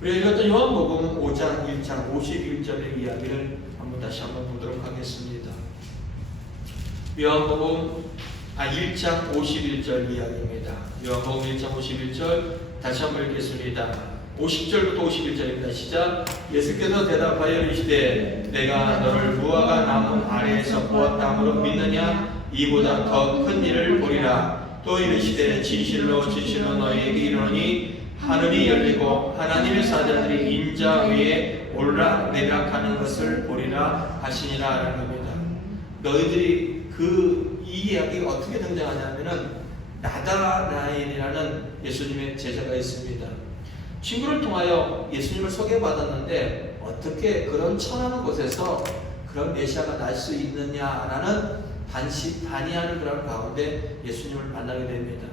우리 읽었던 요한복음 5장 1장 51절의 이야기를 다시 한번 보도록 하겠습니다. 요한복음 1장 51절 이야기입니다. 요한복음 1장 51절 다시 한번 읽겠습니다. 50절부터 51절입니다. 시작. 예수께서 대답하여 이르시되 내가 너를 무화과 나무 아래에서 보았다므로 믿느냐? 이보다 더 큰 일을 보리라. 또 이르시되 진실로 진실로 너희에게 이르노니 하늘이 열리고 하나님의 사자들이 인자 위에 올라내려가는 것을 보리라 하시니라 라는 겁니다. 너희들이 이 이야기가 어떻게 등장하냐면은 나다나엘이라는 예수님의 제자가 있습니다. 친구를 통하여 예수님을 소개받았는데 어떻게 그런 천한 곳에서 그런 메시아가 날 수 있느냐라는 반의하는 그런 가운데 예수님을 만나게 됩니다.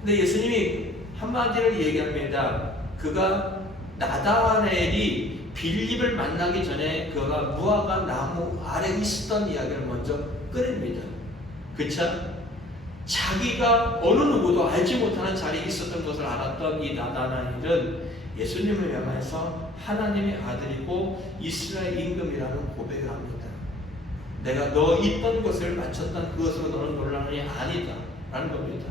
근데 예수님이 한마디를 얘기합니다. 그가 나다나엘이 빌립을 만나기 전에 그가 무화과 나무 아래 있었던 이야기를 먼저 꺼냅니다. 그쵸? 자기가 어느 누구도 알지 못하는 자리에 있었던 것을 알았던 이 나다나엘은 예수님을 향해서 하나님의 아들이고 이스라엘 임금이라는 고백을 합니다. 내가 너 있던 것을 마쳤던 그것으로 너는 놀라느니 아니다 라는 겁니다.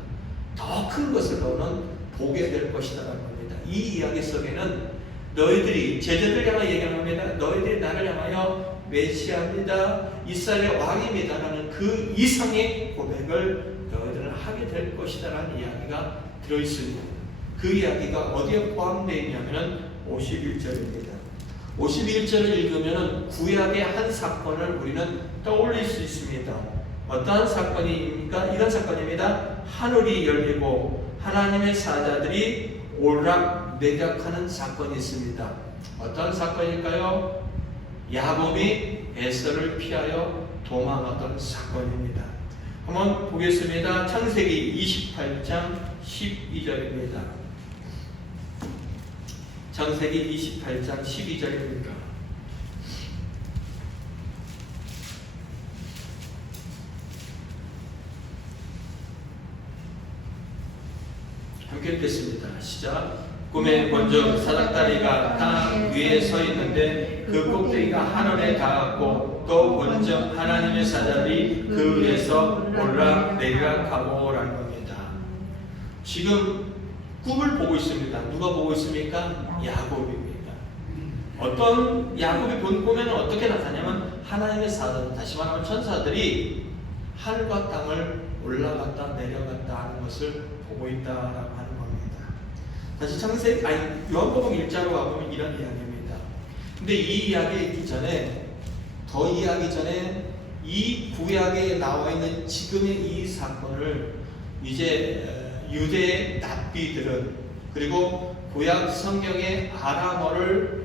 더 큰 것을 너는 보게 될 것이다 라는 겁니다. 이 이야기 속에는 너희들이 제자들 향하여 얘기합니다. 너희들이 나를 향하여 메시아입니다, 이스라엘의 왕입니다 라는 그 이상의 고백을 너희들은 하게 될 것이다 라는 이야기가 들어있습니다. 그 이야기가 어디에 포함되어 있냐면 51절입니다. 51절을 읽으면 구약의 한 사건을 우리는 떠올릴 수 있습니다. 어떠한 사건입니까? 이런 사건입니다. 하늘이 열리고 하나님의 사자들이 오락내락하는 사건이 있습니다. 어떠한 사건일까요? 야곱이 에서를 피하여 도망하던 사건입니다. 한번 보겠습니다. 창세기 28장 12절입니다. 창세기 28장 12절입니다. 함께 읽겠습니다. 시작. 꿈에 본 적 사닥다리가 땅 위에 서 있는데 그 꼭대기가 하늘에 닿았고 또 본 적 하나님의 사자들이 그 위에서 올라내리락하고 라는 겁니다. 지금 꿈을 보고 있습니다. 누가 보고 있습니까? 야곱입니다. 어떤 야곱이 본 꿈에는 어떻게 나타나냐면 하나님의 사자들, 다시 말하면 천사들이 하늘과 땅을 올라갔다 내려갔다 하는 것을 보고 있다라고 하는 겁니다. 다시 요한복음 1장으로 가보면 이런 이야기입니다. 근데 이 이야기 있기 전에, 더 이야기 전에 이 구약에 나와 있는 지금의 이 사건을 이제 유대의 납비들은, 그리고 구약 성경의 아람어로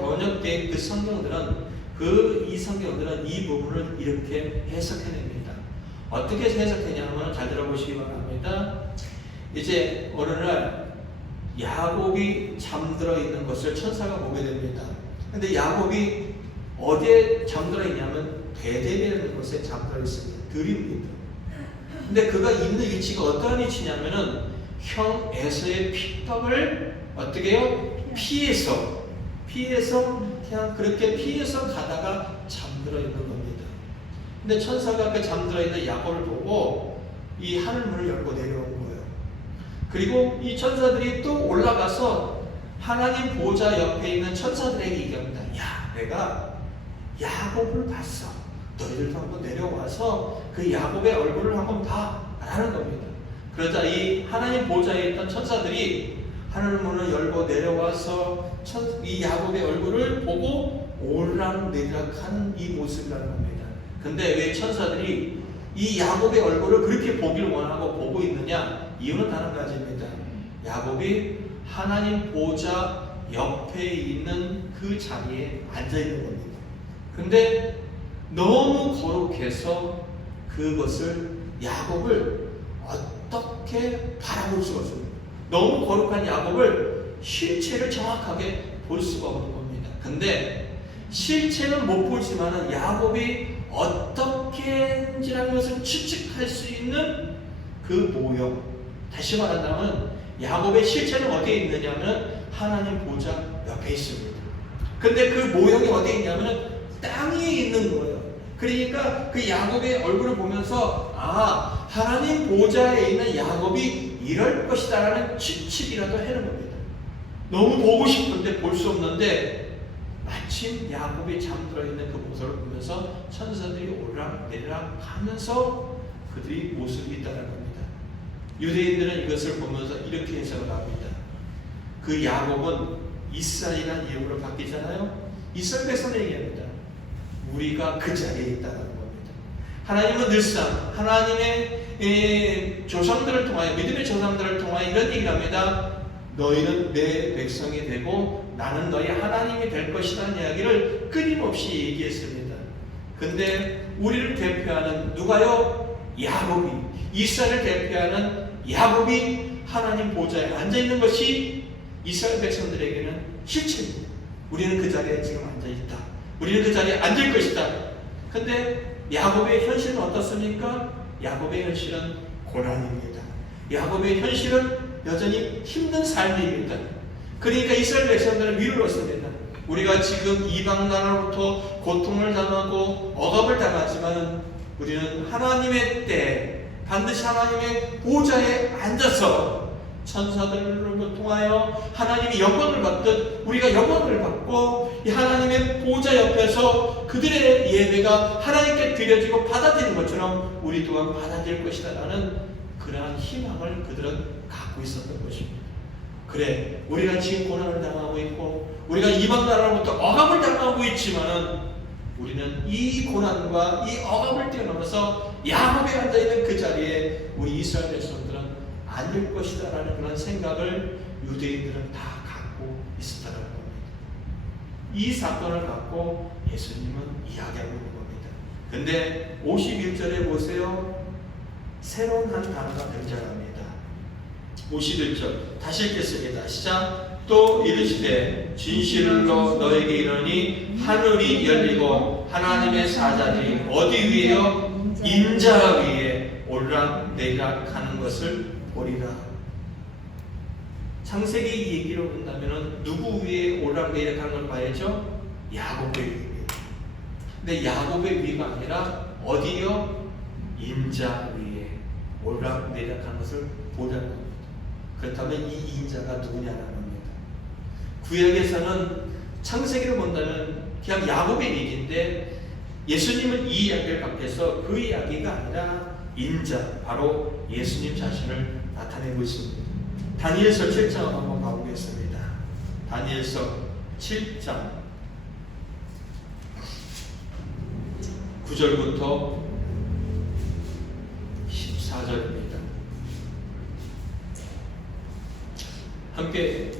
번역된 그 성경들은 이 성경들은 이 부분을 이렇게 해석해냅니다. 어떻게 해석했냐면 잘 들어보시기 바랍니다. 이제 어느 날 야곱이 잠들어 있는 것을 천사가 보게 됩니다. 근데 야곱이 어디에 잠들어 있냐면 베델이라는 곳에 잠들어 있습니다. 들입니다. 근데 그가 있는 위치가 어떠한 위치냐면은 형 에서의 핍박을 어떻게 해요? 피해서 그냥 그렇게 피해서 가다가 잠들어 있는 겁니다. 근데 천사가 그 잠들어 있는 야곱을 보고 이 하늘문을 열고 내려온 거예요. 그리고 이 천사들이 또 올라가서 하나님 보좌 옆에 있는 천사들에게 얘기합니다. 야, 내가 야곱을 봤어. 너희들도 한번 내려와서 그 야곱의 얼굴을 한번 봐 라는 겁니다. 그러자 이 하나님 보좌에 있던 천사들이 하늘문을 열고 내려와서 이 야곱의 얼굴을 보고 오락내락하는 이 모습이라는 겁니다. 근데 왜 천사들이 이 야곱의 얼굴을 그렇게 보기를 원하고 보고 있느냐? 이유는 단 한 가지입니다. 야곱이 하나님 보좌 옆에 있는 그 자리에 앉아 있는 겁니다. 근데 너무 거룩해서 그것을 야곱을 어떻게 바라볼 수가 없습니다. 너무 거룩한 야곱을 실체를 정확하게 볼 수가 없는 겁니다. 근데 실체는 못 보지만은 야곱이 어떻게 했는지라는 것을 추측할 수 있는 그 모형, 다시 말한다면 야곱의 실체는 어디에 있느냐면 하나님 보좌 옆에 있습니다. 근데 그 모형이 어디에 있냐면 땅 위에 있는 거예요. 그러니까 그 야곱의 얼굴을 보면서 하나님 보좌에 있는 야곱이 이럴 것이다 라는 추측이라도 해는 겁니다. 너무 보고 싶은데 볼 수 없는데 마침 야곱이 잠들어 있는 그 모습을 보면서 천사들이 오락내락 하면서 그들이 모습이 있다는 겁니다. 유대인들은 이것을 보면서 이렇게 해석을 합니다. 그 야곱은 이스라엘이라는 이름으로 바뀌잖아요. 이스라엘 백성을 얘기합니다. 우리가 그 자리에 있다는 겁니다. 하나님은 늘상 하나님의 조상들을 통하여, 믿음의 조상들을 통하여 이런 얘기를 합니다. 너희는 내 백성이 되고 나는 너희 하나님이 될 것이라는 이야기를 끊임없이 얘기했습니다. 근데 우리를 대표하는 누가요? 야곱이, 이스라엘을 대표하는 야곱이 하나님 보좌에 앉아있는 것이 이스라엘 백성들에게는 실체입니다. 우리는 그 자리에 지금 앉아있다. 우리는 그 자리에 앉을 것이다. 근데 야곱의 현실은 어떻습니까? 야곱의 현실은 고난입니다. 야곱의 현실은 여전히 힘든 삶입니다. 그러니까 이스라엘 백성들은 위로를 얻습니다. 우리가 지금 이방 나라로부터 고통을 당하고 억압을 당하지만 우리는 하나님의 때 반드시 하나님의 보좌에 앉아서 천사들을 통하여 하나님이 영광을 받듯 우리가 영광을 받고 이 하나님의 보좌 옆에서 그들의 예배가 하나님께 드려지고 받아들이는 것처럼 우리 또한 받아들일 것이다 라는 그러한 희망을 그들은 갖고 있었던 것입니다. 그래, 우리가 지금 고난을 당하고 있고 우리가 이방 나라로부터 억압을 당하고 있지만은 우리는 이 고난과 이 억압을 뛰어넘어서 야곱에 앉아있는 그 자리에 우리 이스라엘 백성들은 앉을 것이다 라는 그런 생각을 유대인들은 다 갖고 있었다는 겁니다. 이 사건을 갖고 예수님은 이야기하고 있는 겁니다. 근데 51절에 보세요. 새로운 한 단어가 등장합니다. 51절 다시 읽겠습니다. 시작. 또 이르시되 진실로 너에게 이르니 하늘이 열리고 하나님의 사자들이 어디 위에요? 인자 위에 오르락내리락 하는 것을 보리라. 창세기 얘기로 본다면 누구 위에 오르락내리락 하는 걸 봐야죠? 야곱의 위입니다. 근데 야곱의 위가 아니라 어디요? 인자 위에 오르락내리락 하는 것을 보라는 겁니다. 그렇다면 이 인자가 누구냐는 겁니다. 구약에서는 창세기를 본다면 그냥 야곱의 얘기인데 예수님은 이 이야기를 갖고서 그 이야기가 아니라 인자, 바로 예수님 자신을 나타내고 있습니다. 다니엘서 7장 한번 가보겠습니다. 다니엘서 7장 9절부터 14절입니다. 함께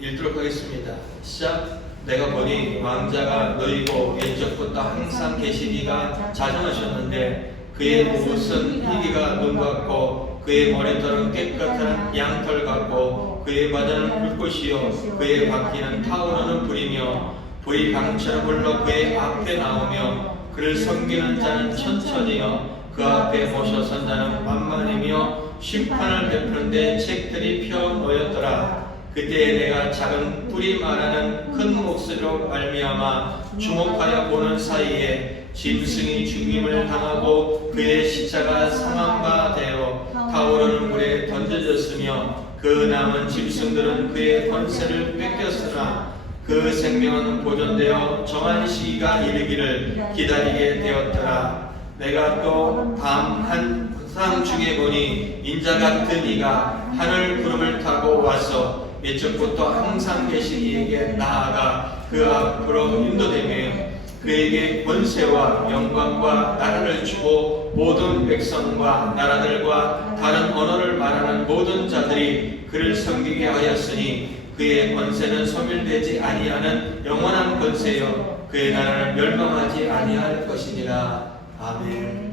읽도록 하겠습니다. 시작. 내가 보니 왕자가 너희고 옛적부터 항상 계시기가 자정하셨는데 그의 옷은 희기가 눈 같고 그의 머리털은 깨끗한 양털 같고 그의 바다는 불꽃이요 그의 바퀴는 타오르는 불이며 불이 강처럼 흘러 그의 앞에 나오며 그를 섬기는 자는 천천히요 그 앞에 모셔선 자는 만만이며 심판을 베푸는데 책들이 펴 놓였더라. 그때 내가 작은 뿔이 말하는 큰 목소리로 말미암아 주목하여 보는 사이에 짐승이 죽임을 당하고 그의 십자가 상한 바 되어 타오르는 물에 던져졌으며 그 남은 짐승들은 그의 권세를 뺏겼으나 그 생명은 보존되어 정한 시기가 이르기를 기다리게 되었더라. 내가 또 밤 한 상 중에 보니 인자 같은 이가 하늘 구름을 타고 와서 옛적부터 항상 계신 이에게 나아가 그 앞으로 인도되며 그에게 권세와 영광과 나라를 주고 모든 백성과 나라들과 다른 언어를 말하는 모든 자들이 그를 섬기게 하였으니 그의 권세는 소멸되지 아니하는 영원한 권세요 그의 나라를 멸망하지 아니할 것이니라. 아멘.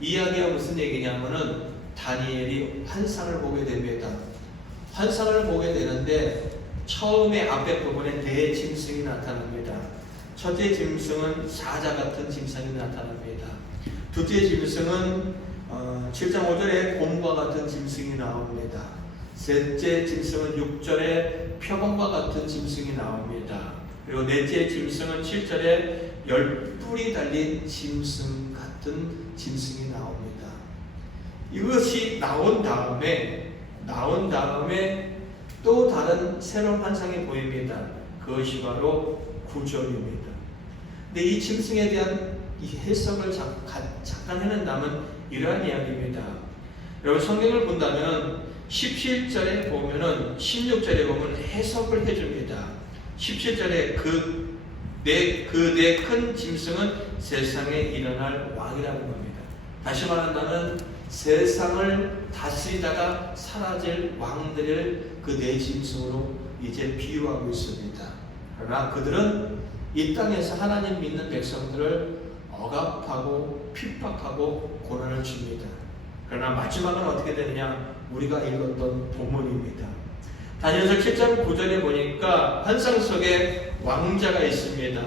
이 이야기가 무슨 얘기냐면은 다니엘이 환상을 보게 됩니다. 환상을 보게 되는데 처음에 앞에 부분에 네 짐승이 나타납니다. 첫째 짐승은 사자 같은 짐승이 나타납니다. 둘째 짐승은 7장 5절에 곰과 같은 짐승이 나옵니다. 셋째 짐승은 6절에 표범과 같은 짐승이 나옵니다. 그리고 넷째 짐승은 7절에 10뿔이 달린 짐승 같은 짐승이 나옵니다. 이것이 나온 다음에 또 다른 새로운 환상이 보입니다. 그것이 바로 구절입니다. 근데 이 짐승에 대한 이 해석을 잠깐 해낸다면 이러한 이야기입니다. 여러분 성경을 본다면 17절에 보면은 16절에 보면 해석을 해줍니다. 17절에 그 내 큰 짐승은 세상에 일어날 왕이라는 겁니다. 다시 말한다면 세상을 다스리다가 사라질 왕들을 그 네 짐승으로 이제 비유하고 있습니다. 그러나 그들은 이 땅에서 하나님 믿는 백성들을 억압하고 핍박하고 고난을 줍니다. 그러나 마지막은 어떻게 되느냐? 우리가 읽었던 본문입니다. 다니엘서 7장 9절에 보니까 환상 속에 왕자가 있습니다.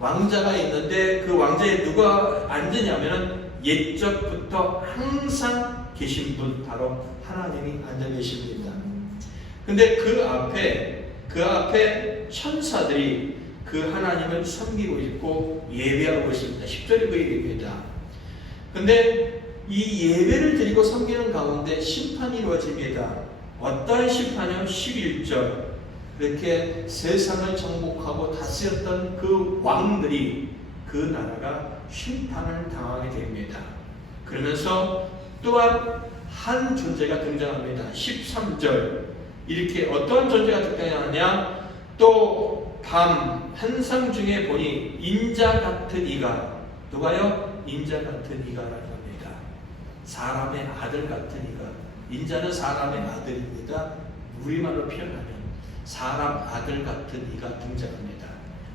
왕자가 있는데 그 왕자에 누가 앉으냐면 옛적부터 항상 계신 분, 바로 하나님이 앉아 계십니다. 근데 그 앞에 천사들이 그 하나님을 섬기고 있고 예배하고 있습니다. 10절에 그 얘기입니다. 근데 이 예배를 드리고 섬기는 가운데 심판이 이루어집니다. 어떤 심판이요? 11절. 이렇게 세상을 정복하고 다스렸던 그 왕들이, 그 나라가 심판을 당하게 됩니다. 그러면서 또한 한 존재가 등장합니다. 13절. 이렇게 어떤 존재가 등장하냐? 또 밤 한상 중에 보니 인자 같은 이가, 누가요? 인자 같은 이가라는 겁니다. 사람의 아들 같은 이가. 인자는 사람의 아들입니다. 우리말로 표현하면 사람 아들 같은 이가 등장합니다.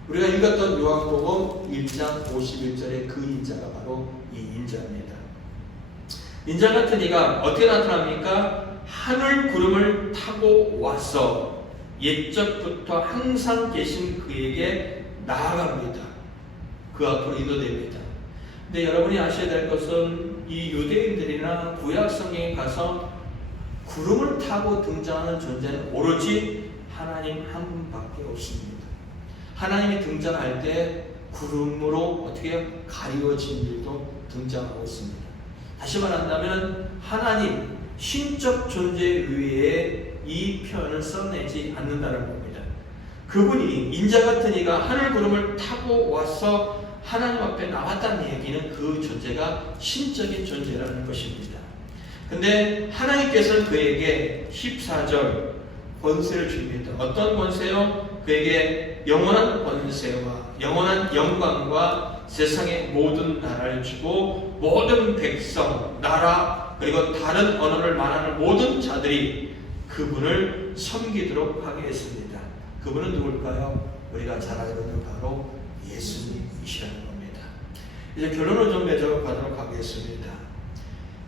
우리가 읽었던 요한복음 1장 51절의 그 인자가 바로 이 인자입니다. 인자 같은 이가 어떻게 나타납니까? 하늘 구름을 타고 와서 옛적부터 항상 계신 그에게 나아갑니다. 그 앞으로 인도됩니다. 근데 여러분이 아셔야 될 것은 이 유대인들이나 구약 성경에 가서 구름을 타고 등장하는 존재는 오로지 하나님 한 분밖에 없습니다. 하나님이 등장할 때 구름으로 어떻게 가리워진 일도 등장하고 있습니다. 다시 말한다면 하나님 신적 존재 외에 이 표현을 써내지 않는다는 겁니다. 그분이 인자 같은 이가 하늘 구름을 타고 와서 하나님 앞에 나왔다는 얘기는 그 존재가 신적인 존재라는 것입니다. 근데 하나님께서는 그에게 14절 권세를 줍니다. 어떤 권세요? 그에게 영원한 권세와 영원한 영광과 세상의 모든 나라를 주고 모든 백성, 나라, 그리고 다른 언어를 말하는 모든 자들이 그분을 섬기도록 하게 했습니다. 그분은 누굴까요? 우리가 잘 알고 있는 바로 예수님이시라는 겁니다. 이제 결론을 좀 맺어가도록 하겠습니다.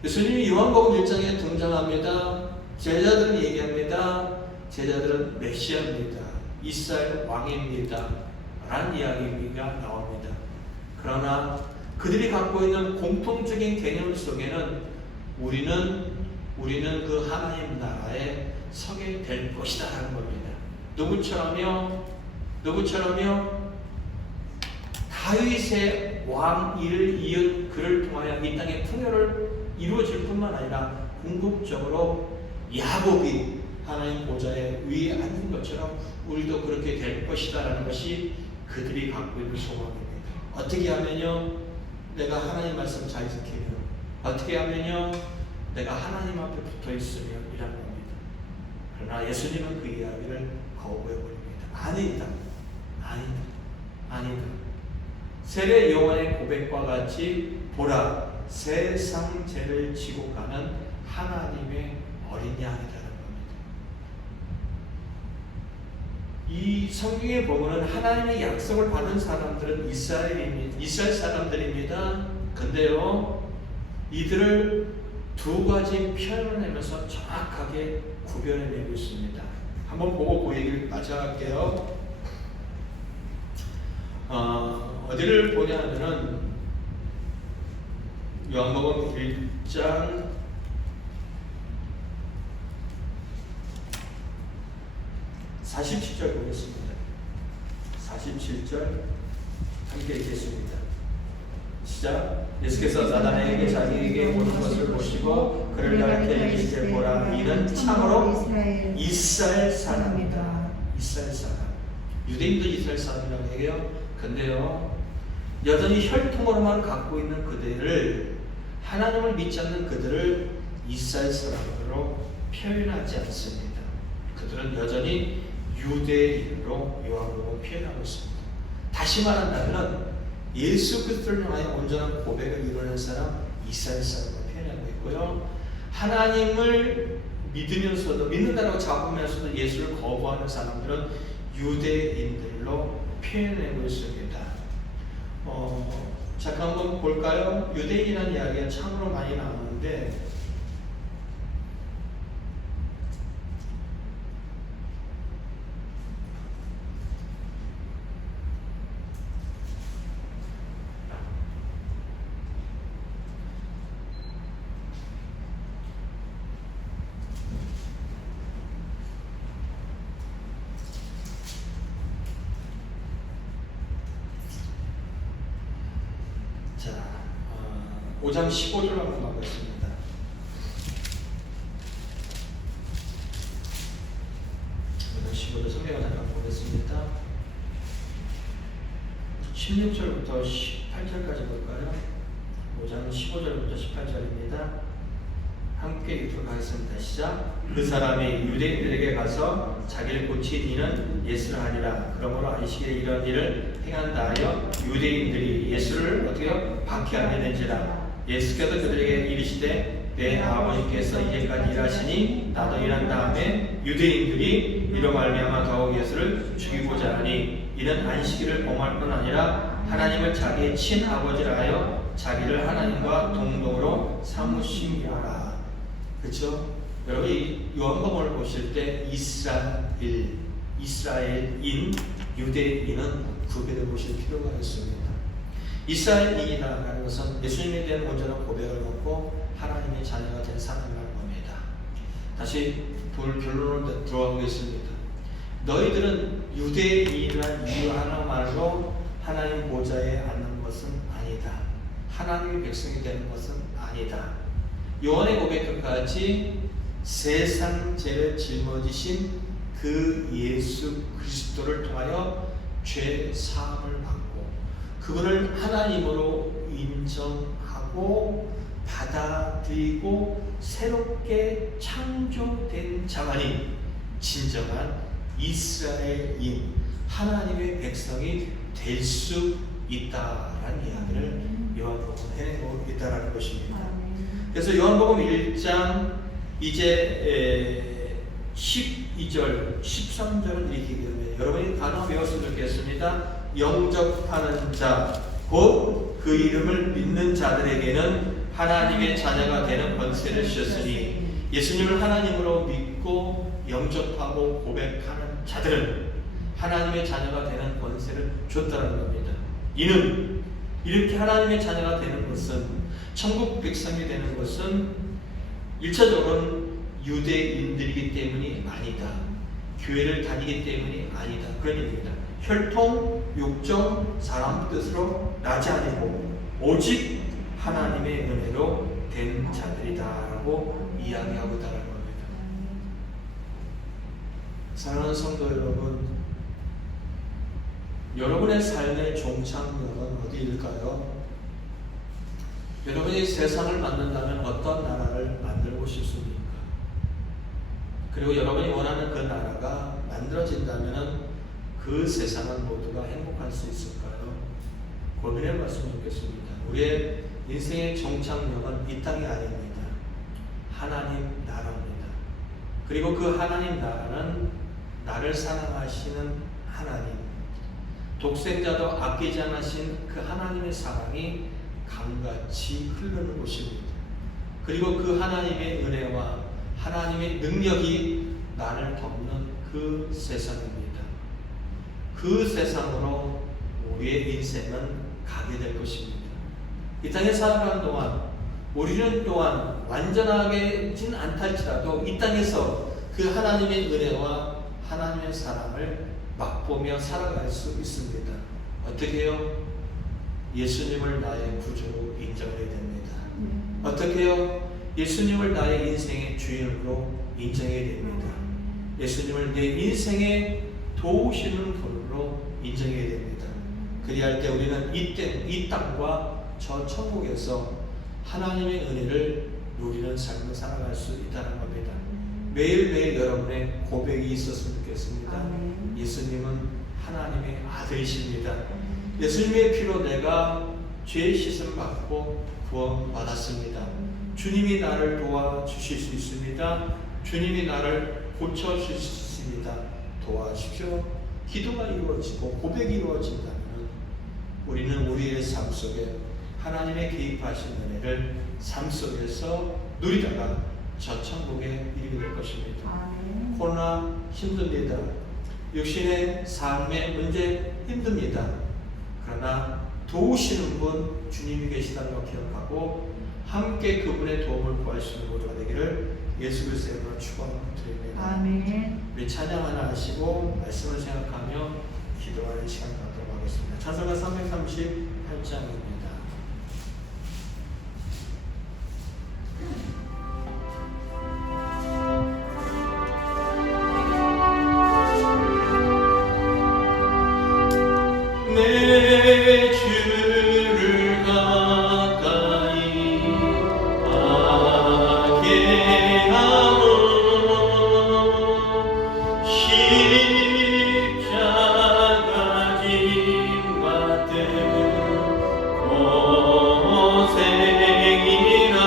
예수님이 요한복음 1장에 등장합니다. 제자들은 얘기합니다. 제자들은 메시아입니다. 이스라엘 왕입니다. 라는 이야기가 나옵니다. 그러나 그들이 갖고 있는 공통적인 개념 속에는 우리는 그 하나님 나라에 서게 될 것이다 하는 겁니다. 누구처럼요? 다윗의 왕위를 이은 그를 통하여 이 땅의 풍요를 이루어질 뿐만 아니라 궁극적으로 야곱이 하나님 보좌에 위에 앉은 것처럼 우리도 그렇게 될 것이다 라는 것이 그들이 갖고 있는 소망입니다. 어떻게 하면요? 내가 하나님 말씀 잘 지키면, 어떻게 하면요? 내가 하나님 앞에 붙어 있으면 이라는 겁니다. 그러나 예수님은 그 이야기를 거부해 버립니다. 아니다. 세례 요한의 고백과 같이 보라, 세상 죄를 지고 가는 하나님의 어린 양이라는 겁니다. 이 성경에 보면은 하나님의 약속을 받은 사람들은 이스라엘 사람들입니다. 근데요, 이들을 두 가지 표현을 내면서 정확하게 구별해내고 있습니다. 한번 보고 그 얘기를 마쳐갈게요. 어디를 보냐면은 요한복음 1장 47절 보겠습니다. 47절 함께 읽겠습니다. 시작. 예수께서 나다나에게 자기에게 오는 것을 보시고 그를 가르쳐 이르시되 보라, 이는 참으로 이스라엘 사람이다. 이스라엘 사람. 유대인도 이스라엘 사람이라고 얘기해요. 근데요, 여전히 혈통으로만 갖고 있는 그들을, 하나님을 믿지 않는 그들을 이스라엘 사람으로 표현하지 않습니다. 그들은 여전히 유대인으로 요한복음 표현하고 있습니다. 다시 말한다면 예수 그리스도를 향하여 온전한 고백을 이루는 사람 이스라엘 사람으로 표현하고 있고요. 하나님을 믿으면서도 믿는다고 잡으면서도 예수를 거부하는 사람들은 유대인들로 표현하고 있습니다. 잠깐 한번 볼까요? 유대인이라는 이야기가 참으로 많이 나오는데 자, 5장 15절 한번 가보겠습니다. 5장 15절 성경을 잠깐 보겠습니다. 16절부터 18절까지 볼까요? 5장 15절부터 18절입니다. 함께 읽도록 하겠습니다. 시작. 그 사람이 유대인들에게 가서 자기를 고친 이는 예수라 하니라. 그러므로 안식일에 이런 일을 행한다 하여 유대인들이 예수를 어떻게 박해하게 된지라. 예수께서 그들에게 이르시되 내 아버지께서 이제까지 일하시니 나도 일한 다음에 유대인들이 이로 말미암아 더욱 예수를 죽이고자 하니 이는 안식일을 범할 뿐 아니라 하나님을 자기의 친아버지라 하여 자기를 하나님과 동등으로 삼으심이라. 그렇죠? 여러분 이 요한복음을 보실 때 이스라엘인, 유대인은 구별해 보실 필요가 있습니다. 이스라엘인이라는 것은 예수님에 대한 온전한 고백을 갖고 하나님의 자녀가 된 사람이라는 겁니다. 다시 결론으로 들어가겠습니다. 너희들은 유대인이라는 이유 하나만으로 하나님 보좌에 앉는 것은 아니다. 하나님의 백성이 되는 것은 아니다. 요한의 고백 끝까지 세상 죄를 짊어지신 그 예수 그리스도를 통하여 죄 사함을 받고 그분을 하나님으로 인정하고 받아들이고 새롭게 창조된 자만이 진정한 이스라엘인 하나님의 백성이 될 수 있다라는 이야기를 요한복음은 해내고 있다라는 것입니다. 그래서 요한복음 1장 이제 12절, 13절은 이렇게 얘기합니다. 여러분이 단어 외웠으면 좋겠습니다. 영접하는 자, 곧 그 이름을 믿는 자들에게는 하나님의 자녀가 되는 권세를 주셨으니 예수님을 하나님으로 믿고 영접하고 고백하는 자들은 하나님의 자녀가 되는 권세를 줬다는 겁니다. 이는 이렇게 하나님의 자녀가 되는 것은 천국 백성이 되는 것은 1차적으로는 유대인들이기 때문이 아니다. 교회를 다니기 때문이 아니다. 그런 얘기입니다. 혈통, 육정, 사람 뜻으로 나지 아니고 오직 하나님의 은혜로 된 자들이다라고 이야기하고 있다는 겁니다. 사랑하는 성도 여러분, 여러분의 삶의 종착역은 어디일까요? 여러분이 세상을 만든다면 어떤 나라를 만들고 싶습니까? 그리고 여러분이 원하는 그 나라가 만들어진다면 그 세상은 모두가 행복할 수 있을까요? 고민해 봤으면 좋겠습니다. 우리의 인생의 종착역은 이 땅이 아닙니다. 하나님 나라입니다. 그리고 그 하나님 나라는 나를 사랑하시는 하나님, 독생자도 아끼지 않으신 그 하나님의 사랑이 강같이 흐르는 곳입니다. 그리고 그 하나님의 은혜와 하나님의 능력이 나를 덮는 그 세상입니다. 그 세상으로 우리의 인생은 가게 될 것입니다. 이 땅에 살아가는 동안 우리는 또한 완전하게진 않달지라도 이 땅에서 그 하나님의 은혜와 하나님의 사랑을 맛보며 살아갈 수 있습니다. 어떻게 해요? 예수님을 나의 구주로 인정해야 됩니다. 어떻게 해요? 예수님을 나의 인생의 주인으로 인정해야 됩니다. 예수님을 내 인생의 도우시는 분으로 인정해야 됩니다. 그리할 때 우리는 이 땅과 저 천국에서 하나님의 은혜를 누리는 삶을 살아갈 수 있다는 겁니다. 매일매일 여러분의 고백이 있었으면 좋겠습니다. 아멘. 예수님은 하나님의 아들이십니다. 예수님의 피로 내가 죄의 씻음 받고 구원받았습니다. 주님이 나를 도와주실 수 있습니다. 주님이 나를 고쳐주실 수 있습니다. 도와주십시오. 기도가 이루어지고 고백이 이루어진다면 우리는 우리의 삶 속에 하나님의 개입하신 은혜를 삶 속에서 누리다가 저 천국에 이르게 될 것입니다. 아멘. 코로나 힘듭니다. 육신의 삶의 문제 힘듭니다. 그러나 도우시는 분 주님이 계시다는 걸 기억하고 함께 그분의 도움을 구할 수 있는 모두가 되기를 예수 그리스도의 이름으로 축원드립니다. 아멘. 우리 찬양 하나 하시고 말씀을 생각하며 기도하는 시간 갖도록 하겠습니다. 찬송가 338장입니다. 내 주를 가까이 하게 하고 십자가 짐 받은 고생이나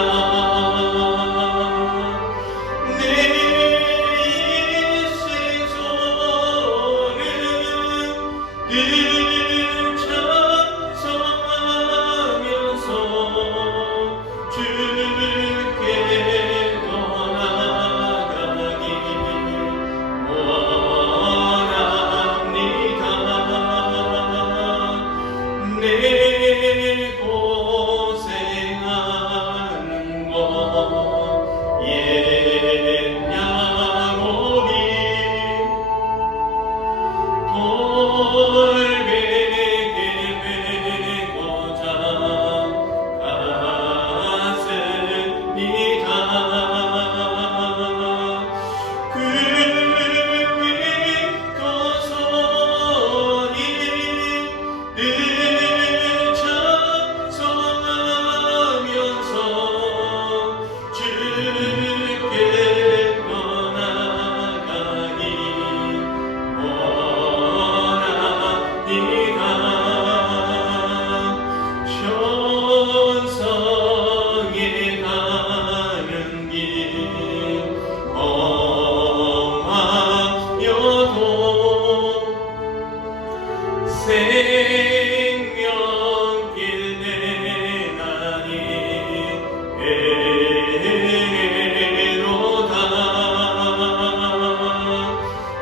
내 인생소는 늘 찬송하면서 주께 떠나가기 원합니다. 내 고생하는 것 옛 양오비 돌베개 메고자 갔습니다. 그 윗도선이 늘 찬송하면서 주께 떠나가기 원합니다. 천성에 가는 길 험하여도 생명길 내나니 애로다.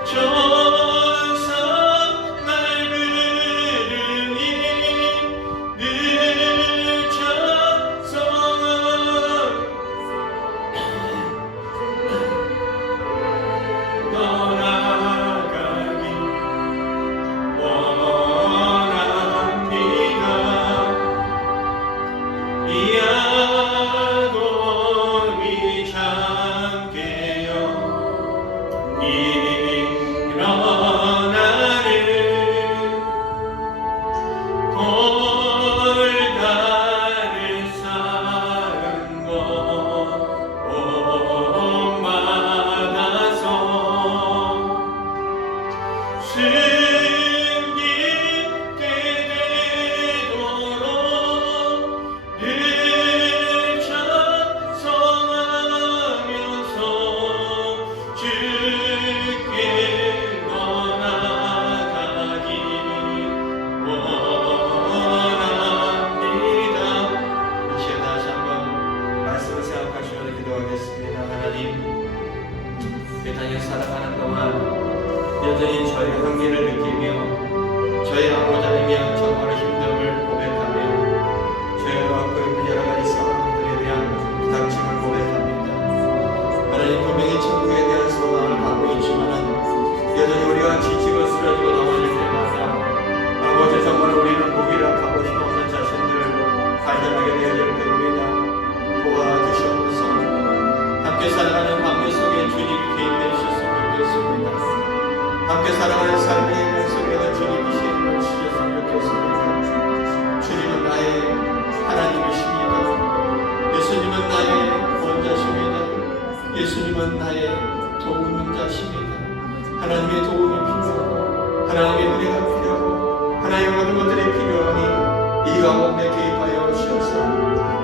천사 날 부르니 늘 떠나가기 원합니다. 이 아동이 참게요 일어나는 돌다를 쌓은 것 온받아서 숨길 때 되도록 늘 찬송하면서 주께 떠나가기 원합니다. 이 시간 다시 한번 말씀을 생각하시면서 기도하겠습니다. 하나님, 이 땅에 살아가는 동안 여전히 저의 한계를 느끼며 저의 아버지이며 정말의 힘듦을 고백하며 저희가 갖고 있는 여러 가지 상황들에 대한 부닥침을 고백합니다. 하나님, 분명히 천국에 대한 소망을 갖고 있지만은 여전히 우리가 지치고 쓰러지고 넘어질 때마다 아버지 정말 우리는 무기력하고 힘없는 자신들을 발견하게 되어질 때입니다. 도와주시옵소서. 함께 살아가는 관계 속에 주님이 개입해 주셨으면 좋겠습니다. 함께 살아가는 삶의 인생 속에도 주님이 힘을 주셨으면 좋겠습니다. 주님은 나의 하나님이십니다. 예수님은 나의 구원자십니다. 예수님은 나의 가운데 개입하여 주셔서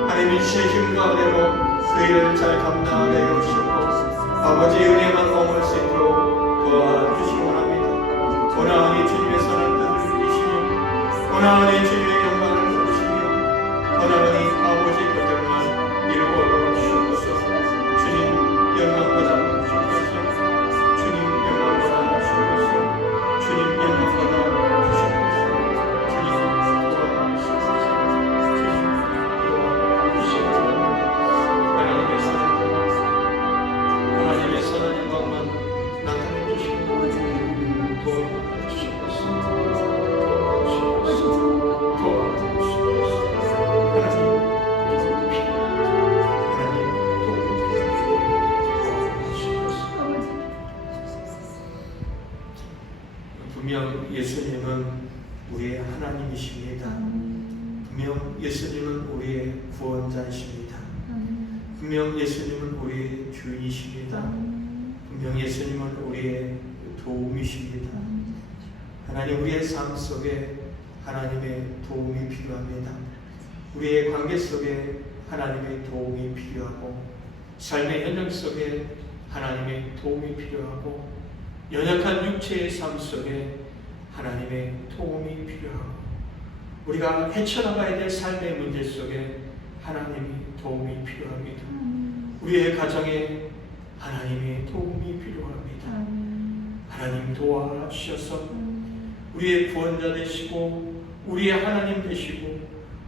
하나님의 주의 힘과 은혜로 그 일을 잘 감당하게 하여 주시고 아버지의 은혜만 머물 수 있도록 도와주시기 원합니다. 고난이 주님의 선한 뜻을 이루시며 고난이 주님의 영광을 이루시며 고난이 아버지의 것들만 이루어 주셔서 주님 영광받아 주셔서 주님 영광받아 주셔서 주님 영광받아 주셔서 주님 도와주셔서 주님 도와주시고 하나님의 선한 영광만 나타내 주시고 도와주셔서 분명 예수님은 우리의 하나님이십니다. 분명 예수님은 우리의 구원자이십니다. 분명 예수님은 우리의 주인이십니다. 분명 예수님은 우리의 도움이십니다. 하나님, 우리의 삶 속에 하나님의 도움이 필요합니다. 우리의 관계 속에 하나님의 도움이 필요하고 삶의 현장 속에 하나님의 도움이 필요하고 연약한 육체의 삶 속에 하나님의 도움이 필요하고 우리가 헤쳐나가야 될 삶의 문제 속에 하나님의 도움이 필요합니다. 우리의 가정에 하나님의 도움이 필요합니다. 하나님 도와주셔서 우리의 구원자 되시고 우리의 하나님 되시고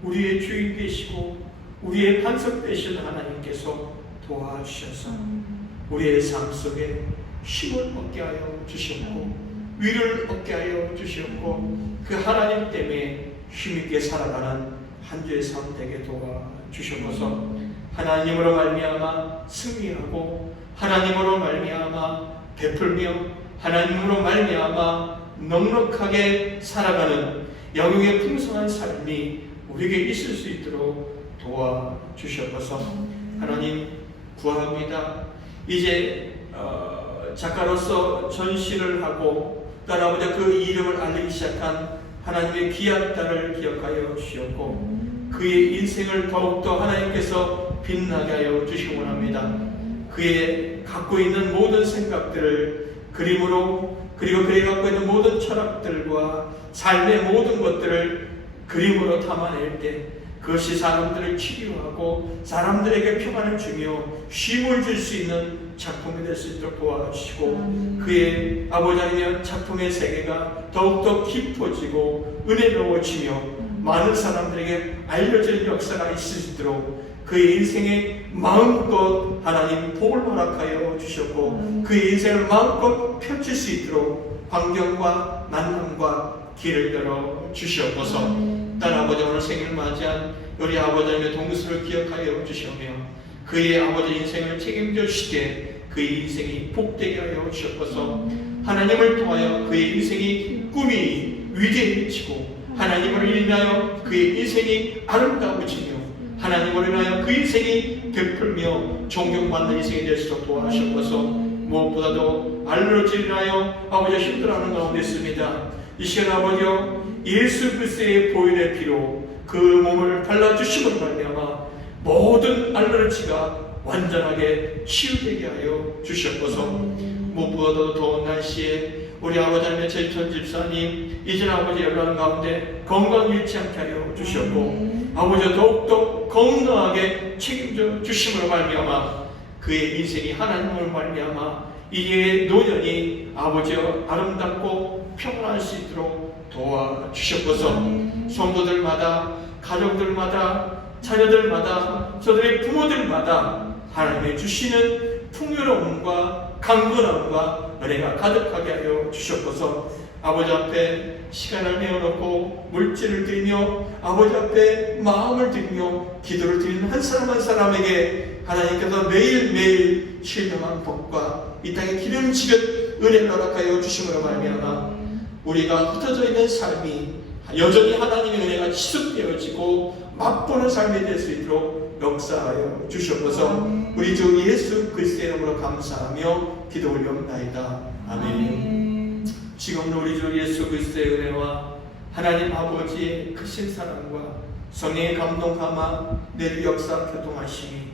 우리의 주인 되시고 우리의 반석 되시는 하나님께서 도와주셔서 우리의 삶 속에 힘을 얻게 하여 주셨고 위를 얻게 하여 주셨고 그 하나님 때문에 힘있게 살아가는 한 주의 삶 되게 도와주셔서 하나님으로 말미암아 승리하고 하나님으로 말미암아 베풀며 하나님으로 말미암아 넉넉하게 살아가는 영육의 풍성한 삶이 우리에게 있을 수 있도록 도와주셔서 하나님 구합니다. 이제 작가로서 전시를 하고 따라오자 그 이름을 알리기 시작한 하나님의 귀한 딸을 기억하여 주셨고 그의 인생을 더욱더 하나님께서 빛나게 하여 주시기 원합니다. 그의 갖고 있는 모든 생각들을 그림으로 그리고 그가 갖고 있는 모든 철학들과 삶의 모든 것들을 그림으로 담아낼 때 그것이 사람들을 치유하고 사람들에게 평안을 주며 쉼을 줄 수 있는 작품이 될 수 있도록 도와주시고 그의 아버지 하나님의 작품의 세계가 더욱더 깊어지고 은혜로워지며 많은 사람들에게 알려질 역사가 있을 수 있도록 그의 인생에 마음껏 하나님 복을 허락하여 주셨고 그의 인생을 마음껏 펼칠 수 있도록 환경과 만남과 길을 열어 주시옵소서. 딸 아버지 오늘 생일 맞이한 우리 아버지 하나님의 동수를 기억하여 주시오며 그의 아버지 인생을 책임져 주시되 그의 인생이 복되게 하여 주옵소서. 하나님을 통하여 그의 인생이 꿈이 위대해지고 하나님을 인하여 그의 인생이 아름다워지며 하나님을 인하여 그 인생이 베풀며 존경받는 인생이 될 수 있도록 도와주옵소서. 무엇보다도 알러지를 인하여 아버지가 힘들어하는 가운데 있습니다. 이 시간 아버지여 예수 그리스도의 보혈의 피로 그 몸을 발라주심으로 말미암아 모든 알러지가 완전하게 치유되게 하여 주셨소서. 무엇보다도 더운 날씨에 우리 아버지 하나님의 제천 집사님 이전 아버지 연락 가운데 건강 잃지 않게 하여 주셨고 아버지가 더욱더 건강하게 책임져 주심으로 말미암아 그의 인생이 하나님을 말미암아 이의 노년이 아버지여 아름답고 평안할 수 있도록 도와주셨소서. 성도들마다 가족들마다 자녀들마다 저들의 부모들마다 하나님의 주시는 풍요로움과 강건함과 은혜가 가득하게 하여 주셨소서. 아버지 앞에 시간을 내어놓고 물질을 드리며 아버지 앞에 마음을 드리며 기도를 드리는 한 사람 한 사람에게 하나님께서 매일매일 신령한 복과 이 땅에 기름지은 은혜를 허락하여 주심으로 말미암아 우리가 흩어져 있는 삶이 여전히 하나님의 은혜가 지속되어지고 맛보는 삶이 될 수 있도록 역사하여 주시옵소서. 우리 주 예수 그리스도의 이름으로 감사하며 기도 올려옵나이다. 아멘. 지금도 우리 주 예수 그리스도의 은혜와 하나님 아버지의 크신 사랑과 성령의 감동 감화 내 역사 교통하시니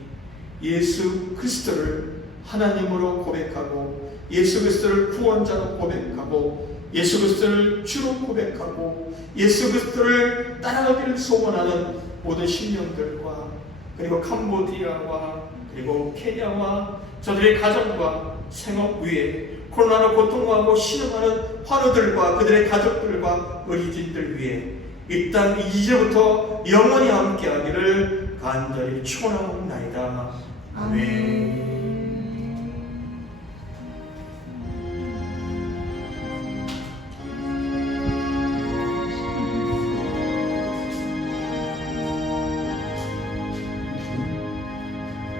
예수 그리스도를 하나님으로 고백하고 예수 그리스도를 구원자로 고백하고 예수 그리스도를 주로 고백하고 예수 그리스도를 따라가기를 소원하는 모든 신령들과 그리고 캄보디아와 그리고 케냐와 저들의 가정과 생업 위에 코로나로 고통하고 신음하는 환우들과 그들의 가족들과 어린이들 위해 이 땅 이제부터 영원히 함께하기를 간절히 축원하옵나이다. 아멘.